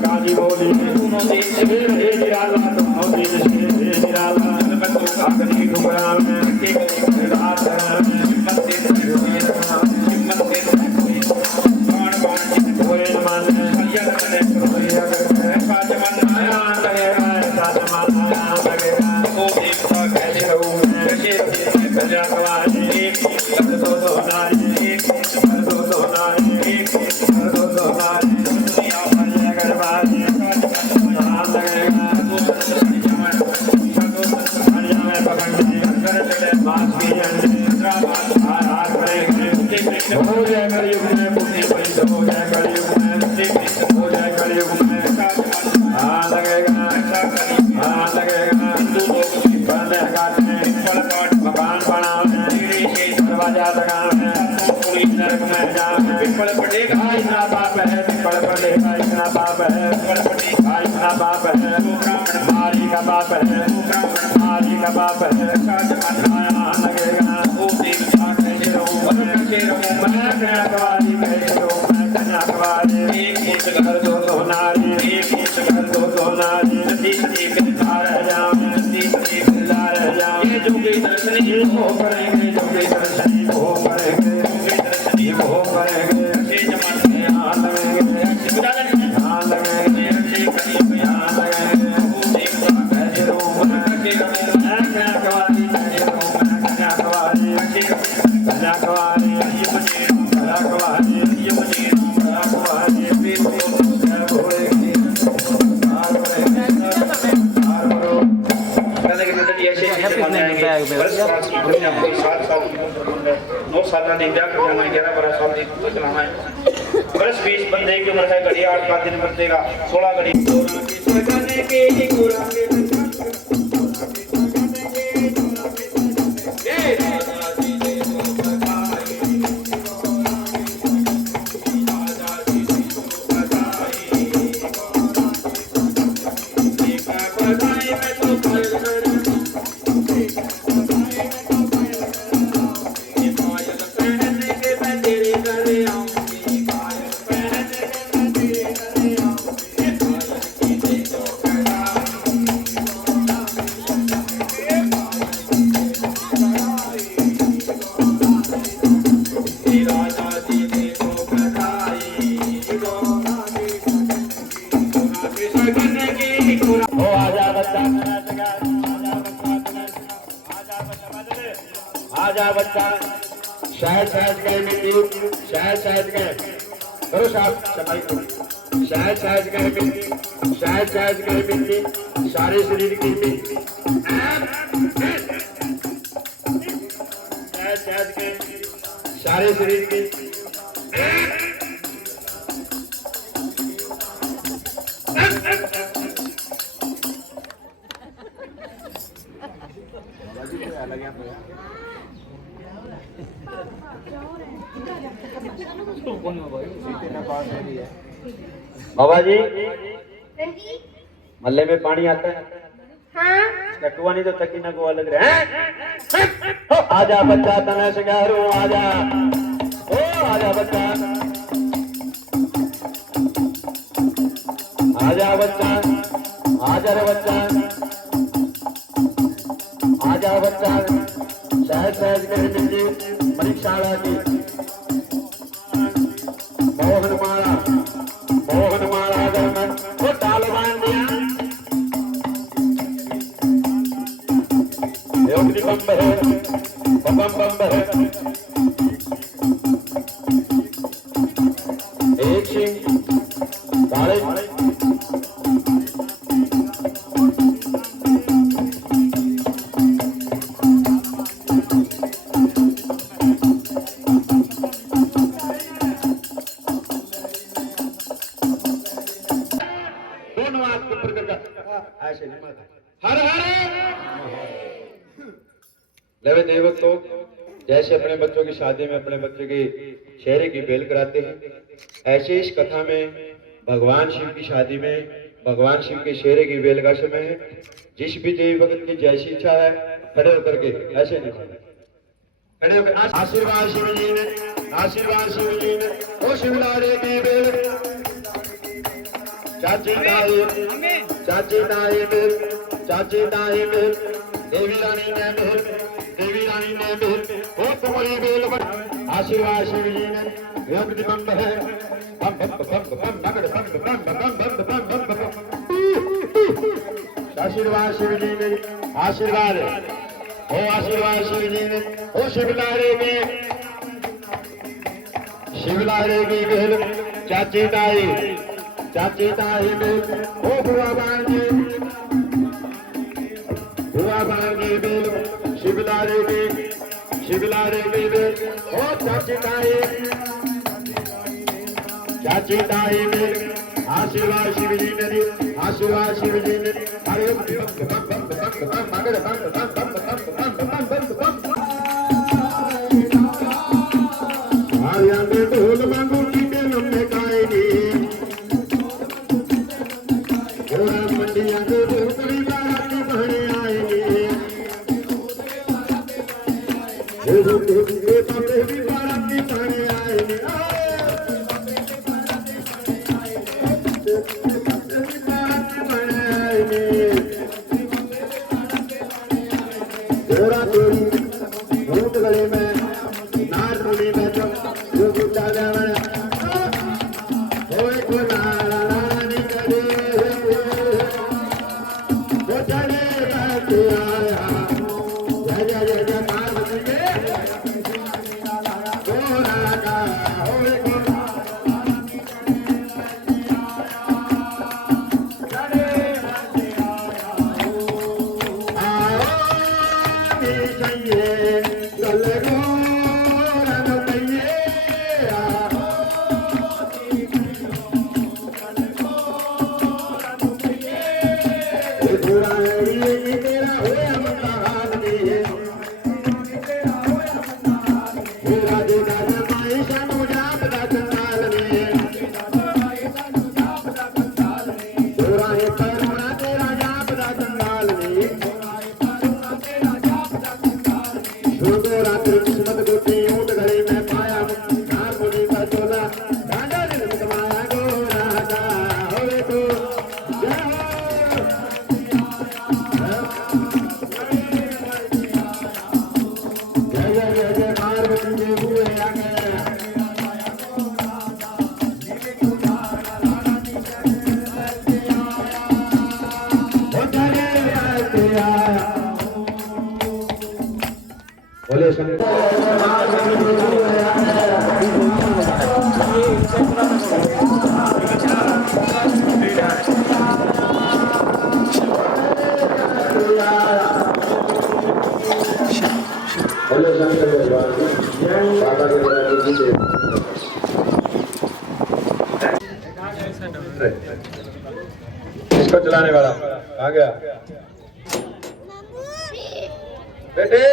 गाजी बोली दोनों दिन से निराला दोनों दिन से निराला अग्नि ठुकरा में रात हिम्मत दे बाण बाण कोई न माने भैया करने ऐसा जमाना आया लगेगा ऐसा जमाना आया लगेगा ओ देवता कैसे रहूं कैसे कन्या कवानी एक कर दो नारी एक कर दो नारी एक कर दो नारी दुनिया भर गरबानी नाम लगेगा दुनिया में पकड़ने कर चले बात की हाथ करेंगे हो जाए कलयुग में पुण्य परित हो जाए कलयुग में हो जाए कलयुग में हाँ लगेगा हाँ लगेगा हिंदू लोग बंदे काटने मकान बनाने दरवाजा लगाने नरक में जाने पिपल पड़ेगा इतना पाप है पिपल पड़ेगा इतना पाप है पिपल पड़ेगा इतना पाप है ब्राह्मण मारी का पाप है ब्राह्मण मारी का पाप है जमाना लगेगा ओ देवता कैसे रहूं मैं कन्या कवाली कैसे रहूं मैं कन्या कवाली एक घर दो नारी एक घर दो नारी नदी नदी बिल्ला रह जाऊं नदी नदी बिल्ला रह जाऊं ये जो भी दर्शनी वो करेंगे जो भी दर्शनी वो करेंगे जो भी दर्शनी वो करेंगे ये जमाने में हां लगेंगे हां लगेंगे बरस साल की दुनिया में 7 साल की उम्र है, 9 साल ने ब्याह कर जाना, 11-12 साल की उम्र चलाना है। बरस 20 बंदे की उम्र है, घड़ी 8 दिन बरतेगा, 16 घड़ी आजा बच्चा शायद गए मिट्टी शायद गए करो साहब सफाई करो शायद गए मिट्टी सारे शरीर की मिट्टी शायद गए सारे शरीर की बाबा जी मल्ले में पानी आता है हाँ कटुआ नहीं तो तकी ना गोवा लग रहा है। आजा बच्चा तना शिकारू आजा ओ आजा बच्चा आजा बच्चा आजा रे बच्चा आजा बच्चा शायद कर दीजिए परीक्षाला की मोहन माला गरमन वो डाल बांध दिया योगी बम्ब है बम्ब है एक सिंह काले हर लवे देवक तो जैसे अपने बच्चों की शादी में अपने बच्चे की चेहरे की बेल कराते हैं, ऐसे इस कथा में भगवान शिव की शादी में भगवान शिव के चेहरे की बेल का समय है। जिस भी देवी भगत की जैसी इच्छा है खड़े होकर के ऐसे नहीं खड़े होकर आशीर्वाद शिव जी ने ओ शिवलारे की बेल चाची ताई मेल देवी रानी ने मेल ओ तुम्हारी बेल आशीर्वाद शिव जी ने योगी बम्ब है आशीर्वाद शिव जी ने आशीर्वाद शिव जी ने ओ शिवलारे की बेल चाची ताई में ओ बुआ बांगी बेल शिवलारे की बेल ओ चाची ताई में आशीर्वाद शिव जी ने अरे ढोल मांगू कीटे लम्बे खाएगी मंडिया के भोसड़ी बाराती बहने आएंगे बाबे भी बाराती बहने आएंगे गोरा चोरी घूट गले में नार मुड़ी में जो गुड्डा जावे होए को नारानी करे वो चले बैठे आया जय जय पार्वती के गोरा का होए को चले बैठे आया हेलो शंकर भगवान बाबा के द्वारा जीते इसको चलाने वाला आ गया बेटे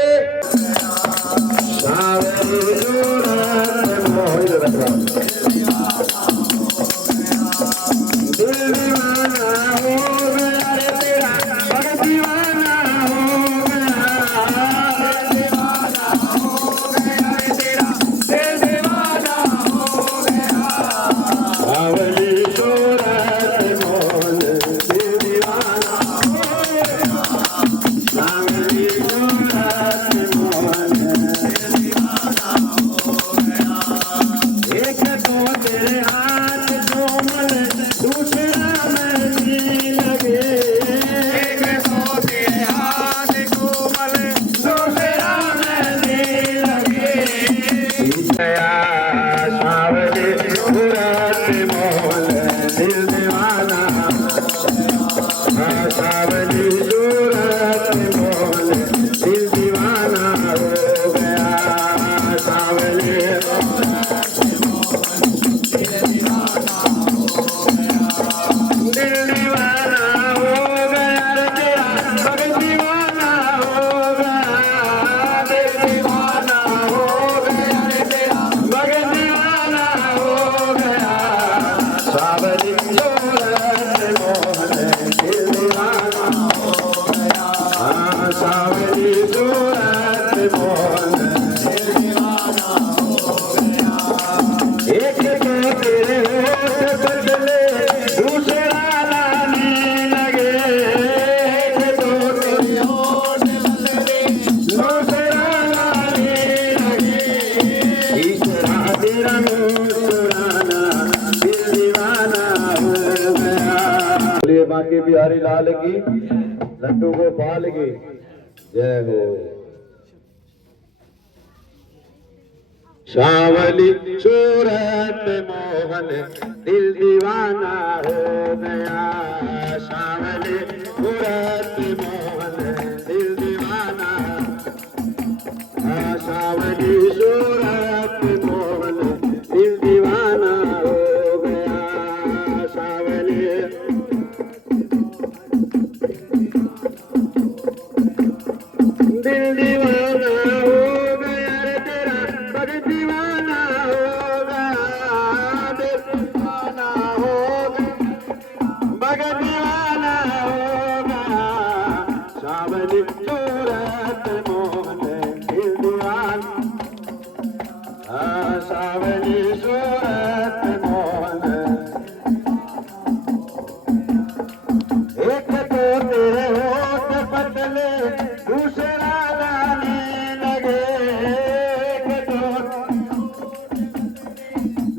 बाकी बिहारी लाल की लड्डू गोपाल की जय हो। सावली सूरत मोहन दिल दीवाना हो गया। सावली सूरत मोहन दिल दीवाना। सावली सूरत मोहन दिल दीवाना हो गया। सावली दिल दीवाना हो गया रे तेरा बग दीवाना हो गया। दिल दीवाना हो बग दीवाना हो गया। सावली सूरत मोहन दिल दीवाना। सावली सूरत मोहन एक तो तेरे होठ पतले दूसरा गाने लगे। एक तो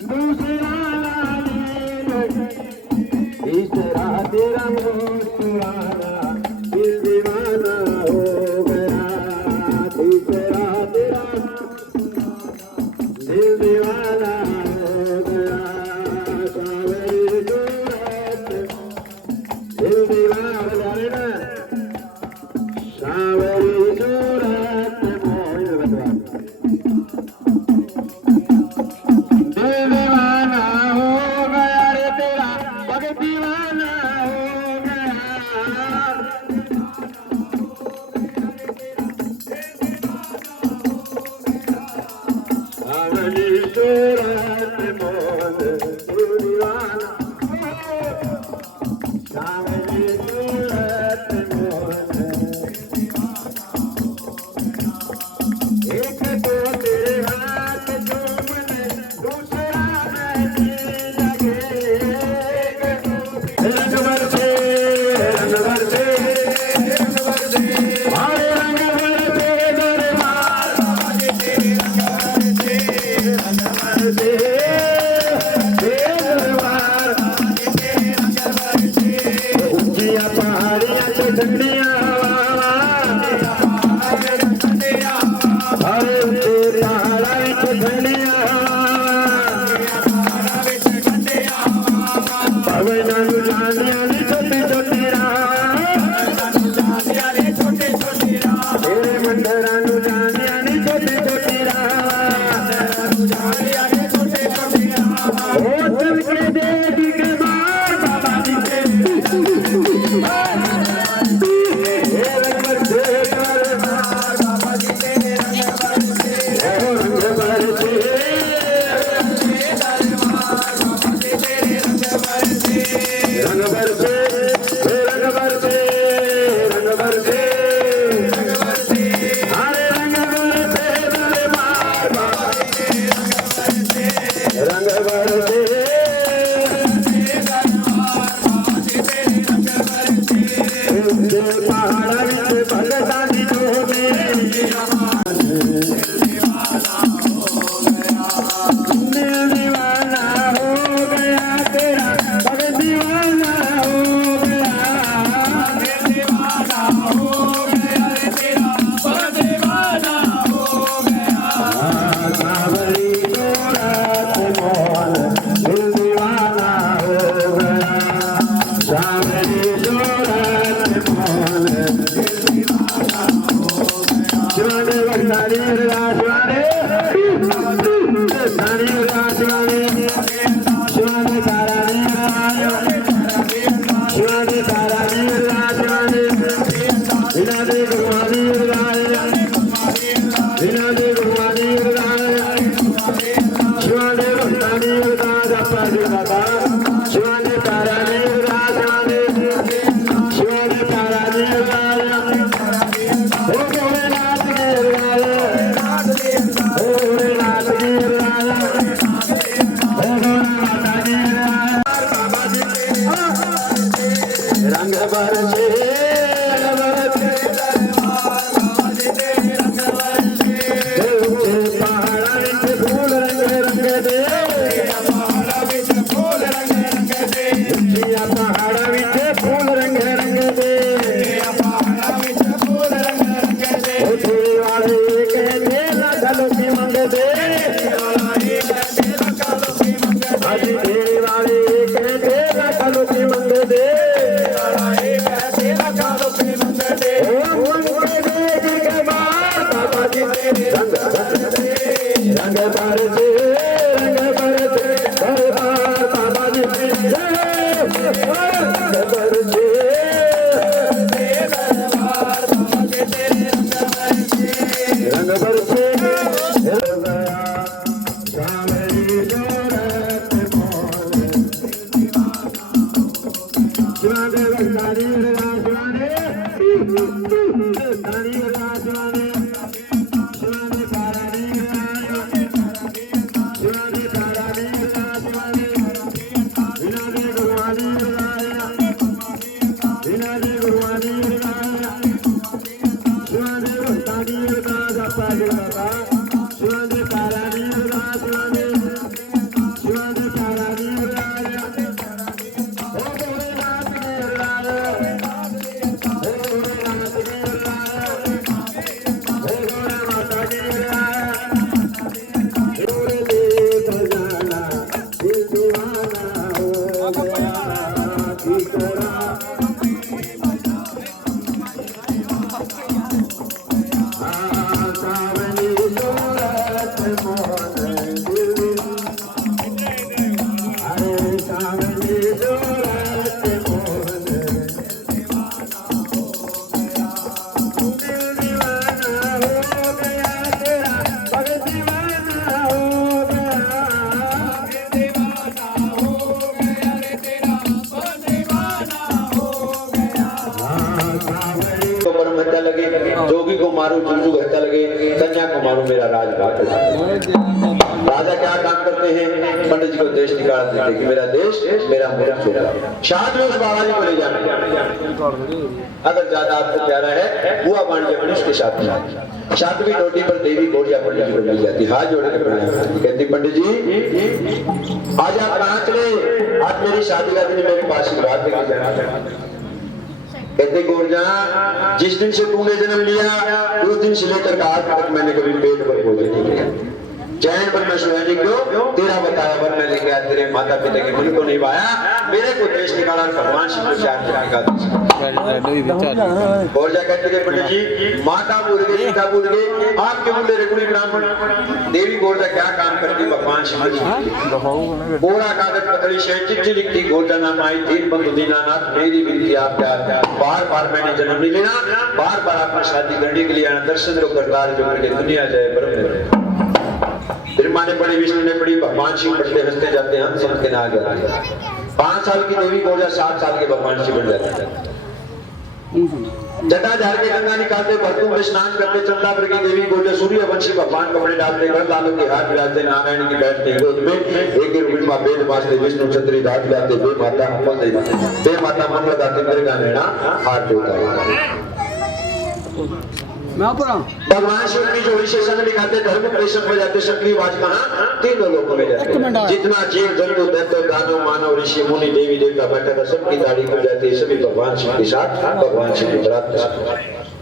दूसरा गाने लगे। तीसरा तेरा होठ पुराना दिल दीवाना हो गया। तीसरा तेरा दिल दीवाना हो गया। सावली सूरत दिल दीवाना रे ना। सावली सूरत मोहन दिल दीवाना हो गया रे तेरा बग दीवाना हो गया। सावली सूरत मोहन दिल दीवाना। सावली सूरत मोहन एक तो तेरे हाथ चूमने दूसरा महंगे लगे। रंग बरसे रंग बरसे रंग बरसे हरे रंग बरसे दरबार रंग बरसे दरबार। ऊंचिया पहाड़ियां से ठंडियां हवा। हरे पहाड़ा विच भगतां दी जोड़ी दिल दीवाना हो गया तेरा भगत दीवाना हो गया दिल दीवाना हो गया तेरा भगत दीवाना हो गया सावरी सूरत मोहन दिल दीवाना हो गया सावरी सूरत मोहन दिल दीवाना हो गया शिवाने वरदारी राजवाने सानी राजवाने शिवाने तारानी शिवाने तारानी राजवाने विनादे गुरुवानी विनादे गुरुवानी शिवाने वरदारी राजवाने शिवाने तारानी राजवाने शिवाने तारानी राजवाने ओ भोलेनाथ की राजवाने ओ भोलेनाथ की राजवाने ओ भोलेनाथ की राजवाने रंग बरसे पहाड़ा विच फूल रंग दे पहाड़ा विच फूल रंग दे पहाड़ा विच फूल रंग दे पहाड़ा विच फूल रंग दे उठी वाले कहते लख लोकी मंगदे अजी तेरी वाले कहते लख लोकी मंगदे रंग बरसे दरबार बाबा जी रंग बरसे रंग बरसे सावरी सूरत मोहन शिवाने वरदारी राजवाने सानी राजवाने शिवाने तारानी शिवाने तारानी राजवाने विनादे गुरुवानी विनादे गुरुवानी शिवाने वरदारी राजवाने शिवाने तारानी राजवाने शिवाने तारानी राजवाने ओ भोलेनाथ की राजवाने ओ भोलेनाथ की राजवाने ओ भोले माता की राजवाने डोरे ले जाना दिल दीवाना हो गया की करा सावरी सूरत मोहन दिल अरे सावरी सूरत मोहन दिल दीवाना हो गया तेरा भगत दीवाना हो गया दिल दीवाना हो गया रे तेरा भगत दीवाना हो गया सावरी को परम हत्या लगे, जोगी को मारो, जुंजू हत्या लगे, कन्या को मारो, मेरा राजभाग राजा क्या काम करते हैं? पंडित जी को देश निकाल देते हैं कि मेरा देश मेरा मुल्क होगा। शाद में उस बाबा जी को ले जाना, अगर ज्यादा आपको प्यारा है बुआ बांध अपने उसके साथ में सातवीं रोटी पर देवी गोड़िया पंडित जी को मिल जाती, हाथ जोड़ के प्रणाम कहती पंडित जी आज आप कहाँ चले? आज मेरी शादी का दिन मेरे पास आशीर्वाद लेके जाना। कहते गोरजा जिस दिन से तूने जन्म लिया उस दिन से लेकर आज तक मैंने कभी पेट पर भोजन नहीं किया, चैन पर मैं सोया नहीं, क्यों? तेरा बताया वर मैं लेके आया, तेरे माता पिता के मन को नहीं पाया, मेरे को देश निकाला, भगवान शिव को चार करने का गोरजा कहते थे पंडित जी माता भूल गई, पिता भूल गए, आपके बोले रघुनी ब्राह्मण। देवी गोरजा क्या काम करती? भगवान शिव जी पूरा कागज पतली से चिट्ठी लिखती, गोरजा नाम आई, दीन बंधु दीनानाथ मेरी विनती आप बार बार मैंने जन्म नहीं लेना, बार बार आपने शादी करने के लिए आना, दर्शन रो करतार जो करके दुनिया जाए ब्रह्म। फिर माने पड़ी, विष्णु ने पड़ी, भगवान शिव पढ़ते हंसते जाते हैं, हम समझ के ना आ जाते हैं। 5 साल की देवी गोरजा 7 साल के भगवान शिव बन जाते हैं। जटा झाड़ के गंगा निकालते, भरतों में स्नान करते, चंदापुर की देवी गोटे सूर्य वंशी भगवान कपड़े डालते, घर लालों के हाथ मिलाते, नारायण की बैठते गोद में, एक ही रूप में वेद बाजते, विष्णु छत्री धात गाते, बे माता अम्बल देते, बे माता मंगल गाते, मेरे गाने ना हाथ जोड़ता। भगवान शिव की जो विशेषण दिखाते, धर्म प्रेषण में जाते, सक्रिय वाच कहाँ तीनों लोगों में जाते, जितना जीव जंतु दैत्य दानव मानव ऋषि मुनि देवी देवता बैठा था, सबकी दाढ़ी खुल जाती है, सभी भगवान शिव के साथ भगवान शिव की प्रार्थना।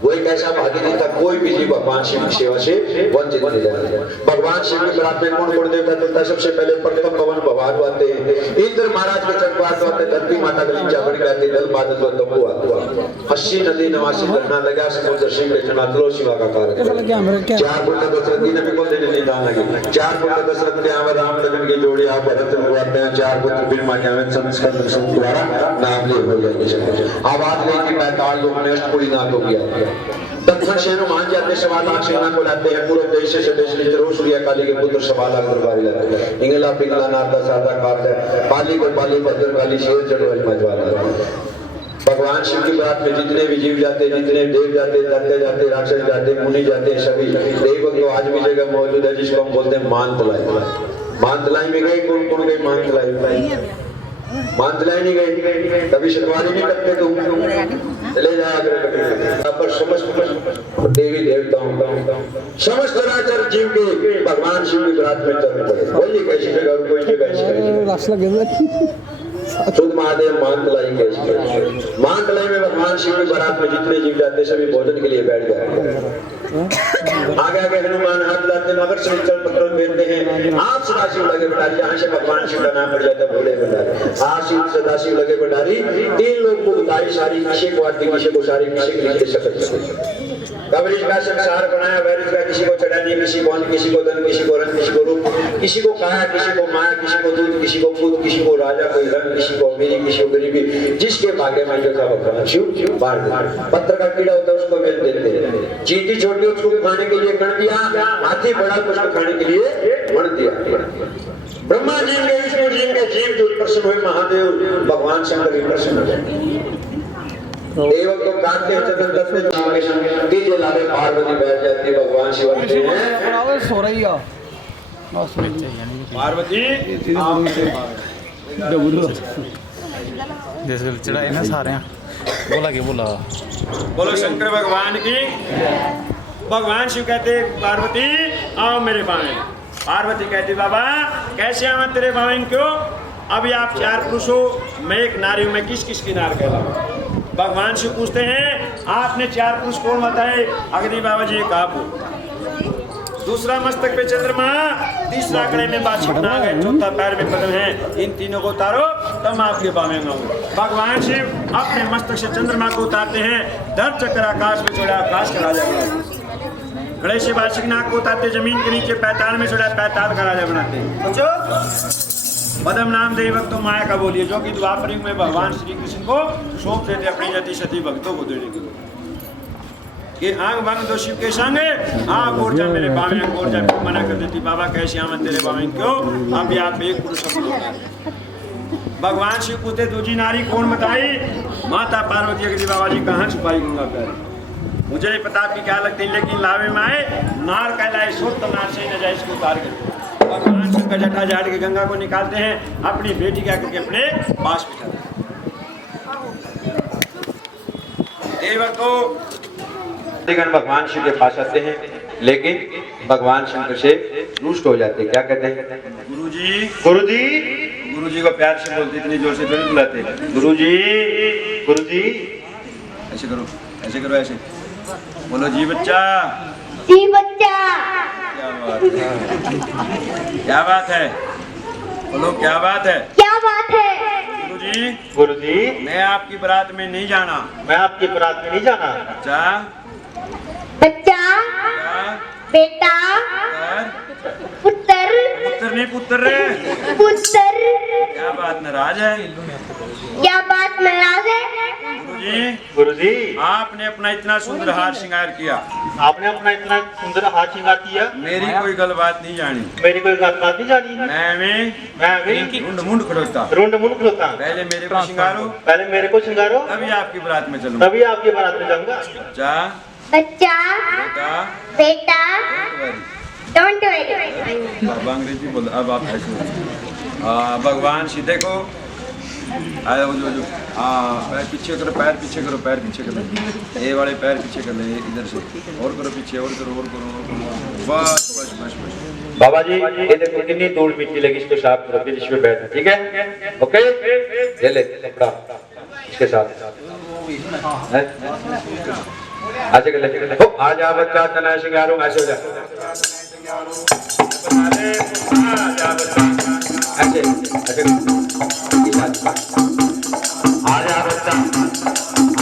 वो एक ऐसा भागी नहीं था, कोई भी जीव भगवान शिव की सेवा से वंचित नहीं रहता। भगवान शिव की बरात में कौन कौन देवता चलता है? सबसे पहले प्रथम पवन भगवान आते हैं, इंद्र महाराज के चक्रवात आते, धरती माता का लिंचा बड़ी गाती, दल बादल व तंबू आते, 80 नदी नवासी करना लगा, समुद्र सिंह के चना तलो शिवा का कार्य। चार पुत्र दशरथ की नबी को देने नहीं दान लगे, चार पुत्र दशरथ के आवर राम लखन की जोड़ी आप भरत लगवाते हैं, चार पुत्र फिर मां के आवे संस्कृत दर्शन द्वारा नाम ले हो जाएंगे। आवाज नहीं कि 45 लोगों ने अष्टपुरी नाथ हो गया। दक्षिण शहरों मान जाते, सवा लाख सेना को लाते हैं, पूरे देश से देश लिचरो सूर्य काली के पुत्र सवा लाख दरबारी लाते हैं, इंगला पिंगला नारदा सादा कारजा पाली को पाली भद्र काली शेर चढ़वाई मजवाला। भगवान शिव की बात में जितने भी जीव जाते, जितने देव जाते, दैत्य जाते, राक्षस जाते, मुनि जाते, सभी देव तो आज भी जगह मौजूद है, जिसको हम बोलते हैं मानतलाई। मानतलाई में गए कौन कौन गए? मानतलाई मानतलाई नहीं गए, कभी शतवारी नहीं करते तुम, चले जाया करो पर समस्त देवी देवताओं समस्त चराचर जीव के भगवान शिव की बात में चलने पड़े। बोलिए कैसी जगह और कोई जगह शुद्ध महादेव मानतलाई कैसी? मानतलाई में भगवान शिव की बारात में जितने जीव जाते सभी भोजन के लिए बैठ जाते। आगे आगे हनुमान हाथ लाते, मगर से चल पत्थर फेरते हैं, आप सदाशिव लगे भंडारी, यहाँ से भगवान शिव का नाम पड़ जाता है भोले भंडारी। शिव सदाशिव लगे भंडारी, 3 लोग को उतारी सारी, किसी को आरती, किसी को सारी, किसी को नीचे सकत। कबरीज का संसार बनाया, वैरिज का किसी को चढ़ा नहीं, किसी को अन्न, किसी को धन, किसी को रंग, किसी को रूप, किसी को काया, किसी को माया, किसी को दूध, किसी को पूत, किसी को राजा, कोई रंग, किसी को अमीरी, किसी को गरीबी, जिसके भाग्य में जो था भगवान शिव बांट देते। पत्थर का कीड़ा होता है उसको बेच देते हैं, चींटी छोटी उसको खाने के लिए कर दिया, हाथी बड़ा उसको खाने के लिए बन दिया। ब्रह्मा जी के विष्णु जी के जीव जो प्रसन्न हुए, महादेव भगवान शंकर भी प्रसन्न हुए। देवक को काटते हैं, चंदन दसते डीजे लाले पार्वती बैठ जाती है, भगवान शिव आते हैं। सो रही है पार्वती चढ़ाई ना सारे बोला के बोला बोलो शंकर भगवान की। भगवान शिव कहते पार्वती आओ मेरे बाएं। पार्वती कहती बाबा कैसे आवा तेरे बाएं? क्यों? अभी आप 4 पुरुष हो, मैं एक नारी हूं, मैं किस किस की नार कहलाऊं? भगवान शिव पूछते हैं आपने 4 पुरुष कौन बताए? अग्नि बाबा जी एक आप हो, दूसरा मस्तक पे चंद्रमा, तीसरा कड़े में बादशाह नाग है, चौथा पैर में पद्म है, इन तीनों को उतारो तब आपके बामे में आऊंगा। भगवान शिव अपने मस्तक से चंद्रमा को उतारते हैं, धर चक्कर आकाश में छोड़ा, आकाश का राजा बनाते। गणेश से वार्षिक नाग को उतारते, जमीन के नीचे पैताल में छोड़ा, पैताल का राजा बनाते हैं। पद्म नाम देवक तो माया का बोलिए, जो कि द्वापर युग में भगवान श्री कृष्ण को सौंप देते अपनी जति सती भक्तों को देने के लिए। कि आंग बांग दो शिव के संग आ गोरजा मेरे बामे गोरजा क्यों मना कर देती? बाबा कैसे आमन तेरे बामे क्यों? अभी आप एक पुरुष भगवान शिव पूछते दूजी नारी कौन बताई? माता पार्वती अग्नि बाबा जी कहाँ छुपाई गंगा प्यारी? मुझे नहीं पता आपकी क्या लगती, लेकिन लावे में आए नार कहलाए शुद्ध नार से न जाए, इसको उतार कर भगवान शिव का जटा झाड़ के गंगा को निकालते हैं, अपनी बेटी क्या करके अपने पास बिठाते हैं। देवक को भगवान शिव के पास आते हैं, लेकिन भगवान शंकर से रुष्ट हो जाते हैं। क्या कहते हैं? गुरुजी गुरुजी। गुरुजी को प्यार से बोलते, इतनी जोर से थोड़ी बुलाते। गुरुजी गुरुजी ऐसे करो, ऐसे करो, ऐसे बोलो जी बच्चा। जी बच्चा। क्या बात है? बोलो क्या बात है? क्या बात है? गुरुजी गुरुजी मैं आपकी बारात में नहीं जाना। मैं आपकी बारात में नहीं जाना। बच्चा बच्चा बेटा पुत्र पुत्र पुत्र नहीं पुत्र रे पुत्र क्या बात नाराज है? क्या बात नाराज है? गुरुजी, गुरुजी, आपने अपना इतना सुंदर हार श्रृंगार किया, आपने अपना इतना सुंदर हाथ श्रृंगार किया, मेरी कोई गल बात नहीं जानी। मेरी कोई बात नहीं जानी है। मैं भी रुंड मुंड खड़ोता, रुंड मुंड खड़ोता। पहले मेरे को श्रृंगारो, पहले मेरे को श्रृंगारो, तभी आपकी बारात में चलूंगा। तभी आपकी बारात में जाऊंगा। जा बच्चा, बेटा, बेटा, डोंट वरी। बाबा अंग्रेजी बोल। अब आप ऐसे बोलो। भगवान सीधे को आया वो जो पैर पीछे करो, पैर पीछे करो, पैर पीछे करो, ये वाले पैर पीछे कर ले, इधर से और करो, पीछे और करो, और करो, और करो, बस बस बस बस। बाबा जी ये देखो कितनी धूल मिट्टी लगी, इसको साफ करो, फिर इसमें बैठो, ठीक है? ओके, ये ले कपड़ा इसके साथ है। आजा कर ले, हो आजा बच्चा, तना श्रृंगारो, ऐसे हो जा, ऐसे ऐसे आजा बच्चा,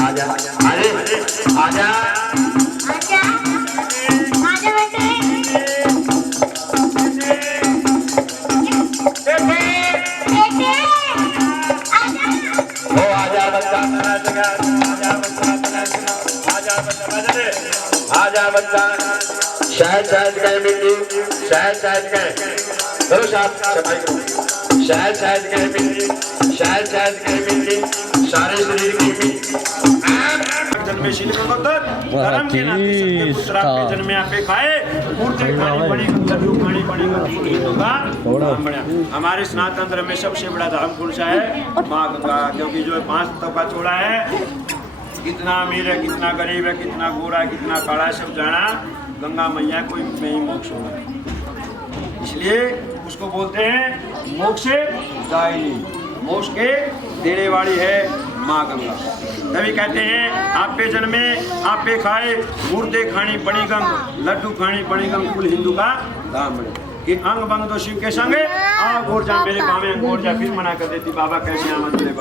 आजा, अरे आजा, आजा, आजा बेटे। बेटे, आजा। ओ आजा बच्चा, आजा बच्चा, शायद शायद कहे मिट्टी, शायद शायद कहे, करो साफ सफाई करो, शायद शायद कहे मिट्टी, शायद शायद कहे मिट्टी, सारे शरीर की मिट्टी। जन्मेशील धर्म के नाते सत्य पुत्र आपके जन्मे आपे खाए, मूर्ति खानी बड़ी, लड्डू खानी बड़ी, हिंदू का नाम बना। हमारे सनातन धर्म में सबसे बड़ा धर्म कौन सा है? माँ गंगा, क्योंकि जो 5 तत्व का चोड़ा है, कितना अमीर है, कितना गरीब है, कितना गोरा है, कितना काला है, सब जाना गंगा मैया को में ही मोक्ष होगा। इसलिए उसको बोलते हैं मोक्ष दायिनी, मोक्ष के देने वाली है माँ गंगा। तभी कहते हैं आप पे जन्मे आप पे खाए, मूर्ते खानी बड़ी गंग, लड्डू खानी बड़ी गंग, कुल हिंदू का धाम बने। कि अंग बंग तो शिव के संग, आ गोर जा मेरे गाँव में गोर जा, फिर मना कर देती बाबा कैसे आमंत्रण।